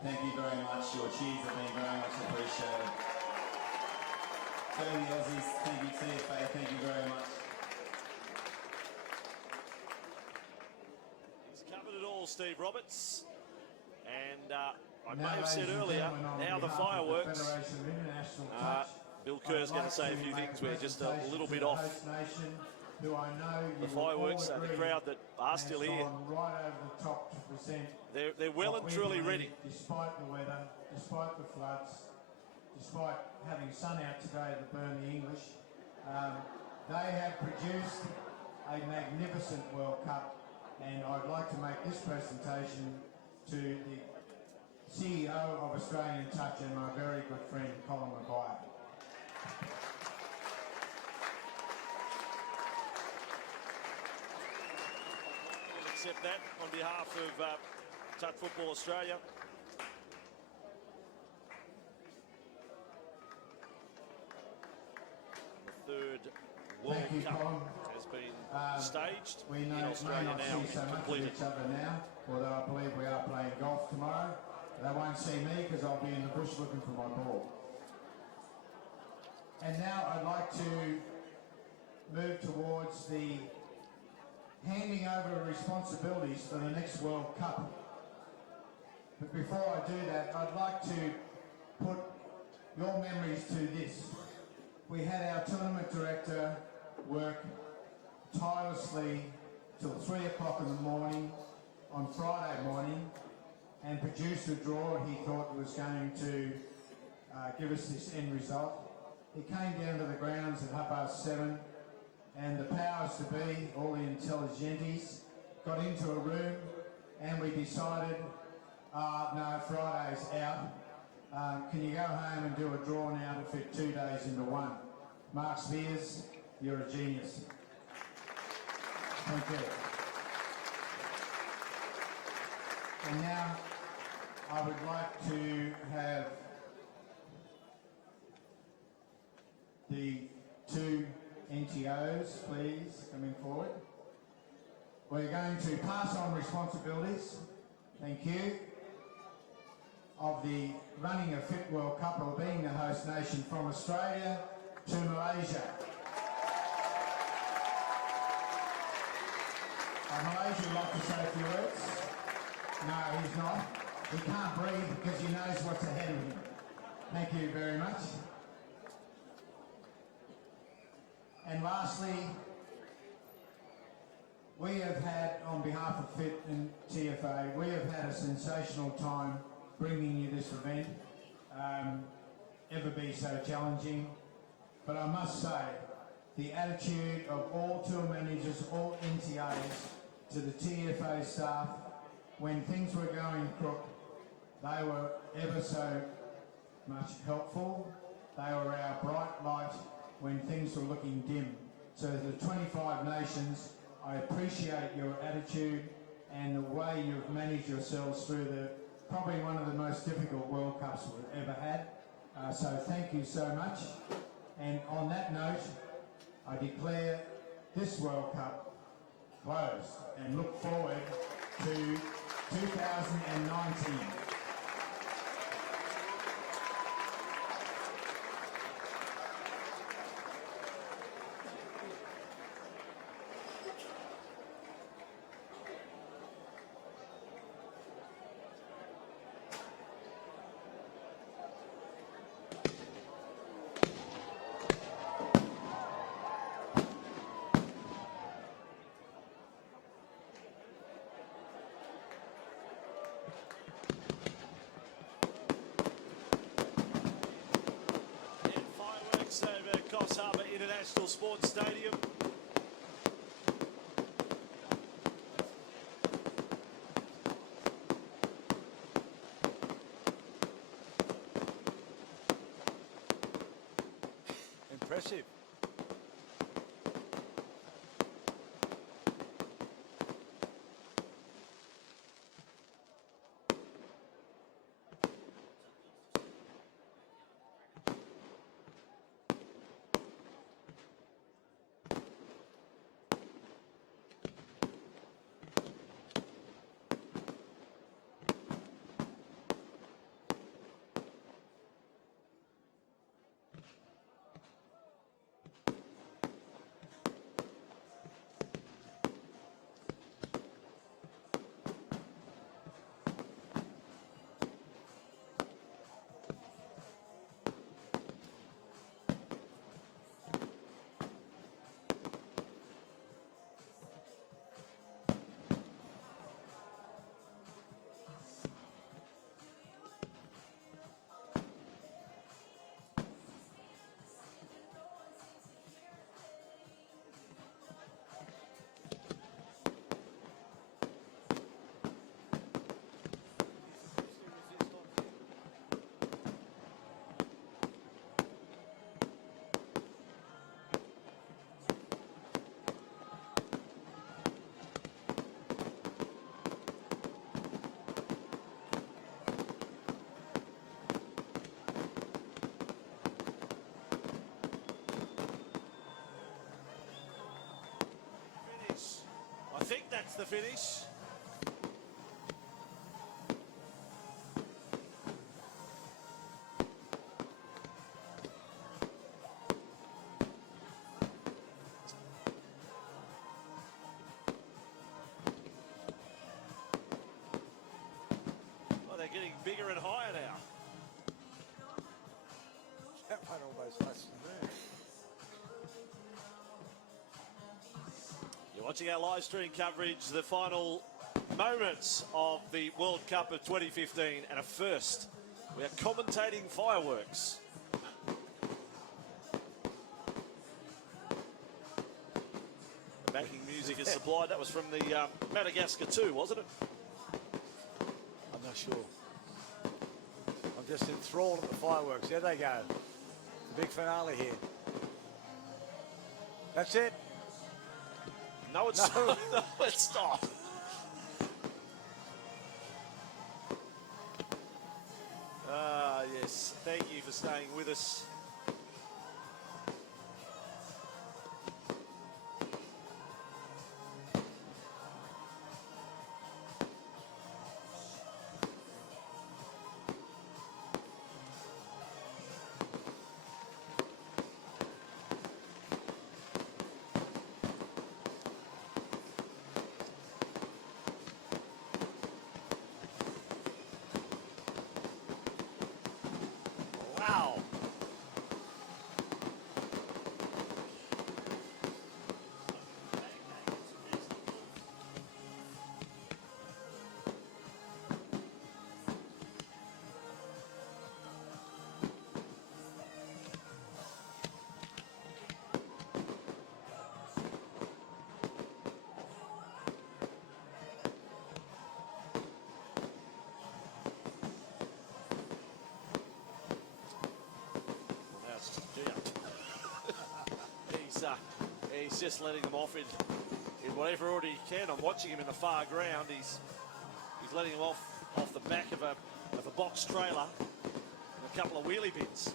Thank you very much. Your cheers have been very much appreciated. To the Aussies, thank you, TFA, thank you very much. He's covered it all, Steve Roberts. And I may have said earlier, now the fireworks. Bill Kerr's going to say a few things. We're just a little bit off. The fireworks, the crowd that are still here, they're well and truly ready. Despite the weather, despite the floods, despite having sun out today to burn the English, they have produced a magnificent World Cup, and I'd like to make this presentation to the CEO of Australian Touch and my very good friend Colin Maguire. We'll accept that on behalf of Touch Football Australia. The third World Cup has been staged We in may Australia not now see so and much of completed. each other now, although I believe we are playing golf tomorrow. They won't see me because I'll be in the bush looking for my ball. And now I'd like to move towards the handing over responsibilities for the next World Cup. But before I do that, I'd like to put your memories to this. We had our tournament director work tirelessly till 3 o'clock in the morning on Friday morning and produce a draw he thought was going to give us this end result. He came down to the grounds at 7:30 and the powers to be, all the intelligentes, got into a room and we decided, no, Friday's out. Can you go home and do a draw now to fit 2 days into one? Mark Spears, you're a genius. Thank you. And now I would like to have the two NTOs, please, coming forward. We're going to pass on responsibilities, thank you, of the running a Fit World Cup or being the host nation from Australia to Malaysia. Malaysia would like to say a few words. No, he's not. He can't breathe because he knows what's ahead of him. Thank you very much. And lastly, we have had, on behalf of FIT and TFA, we have had a sensational time bringing you this event. Ever be so challenging. But I must say, the attitude of all tour managers, all NTAs, to the TFA staff, when things were going crook, they were ever so much helpful. They were our bright light when things were looking dim. So the 25 nations, I appreciate your attitude and the way you've managed yourselves through probably one of the most difficult World Cups we've ever had. So thank you so much. And on that note, I declare this World Cup closed and look forward to 2019. Over Coffs Harbour International Sports Stadium. Impressive. that's the finish. Well, they're getting bigger and higher now. That one almost touched the moon. You're watching our live stream coverage, the final moments of the World Cup of 2015, and a first. We are commentating fireworks. The backing music is supplied. That was from the Madagascar 2, wasn't it? I'm not sure. I'm just enthralled at the fireworks. There they go. The big finale here. That's it. No, it's No. not. No, it's not. Ah, yes. Thank you for staying with us. Wow. Now it's just a he's just letting them off in whatever order he can. I'm watching him in the far ground. He's letting him off the back of a box trailer and a couple of wheelie bins.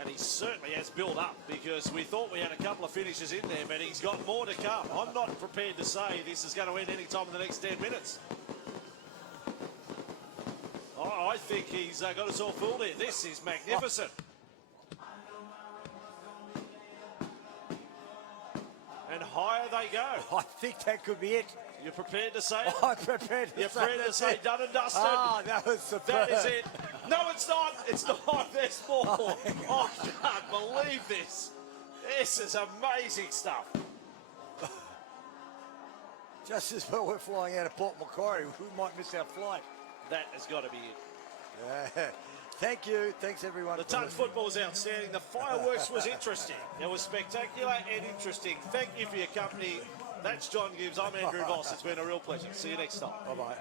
And he certainly has built up, because we thought we had a couple of finishes in there, but he's got more to come. I'm not prepared to say this is going to end any time in the next 10 minutes. I think he's got us all fooled here. This is magnificent. And higher they go. I think that could be it. You're prepared to say it? I'm prepared to You're say prepared to that's say it. done and dusted? Ah, that was superb. That is it. No, it's not. It's not. There's more. I can't believe this. This is amazing stuff. Just as well we're flying out of Port Macquarie, we might miss our flight. That has got to be it. Thank you. Thanks, everyone. The touch football was outstanding. The fireworks was interesting. It was spectacular and interesting. Thank you for your company. That's John Gibbs. I'm Andrew Voss. It's been a real pleasure. See you next time. Bye-bye.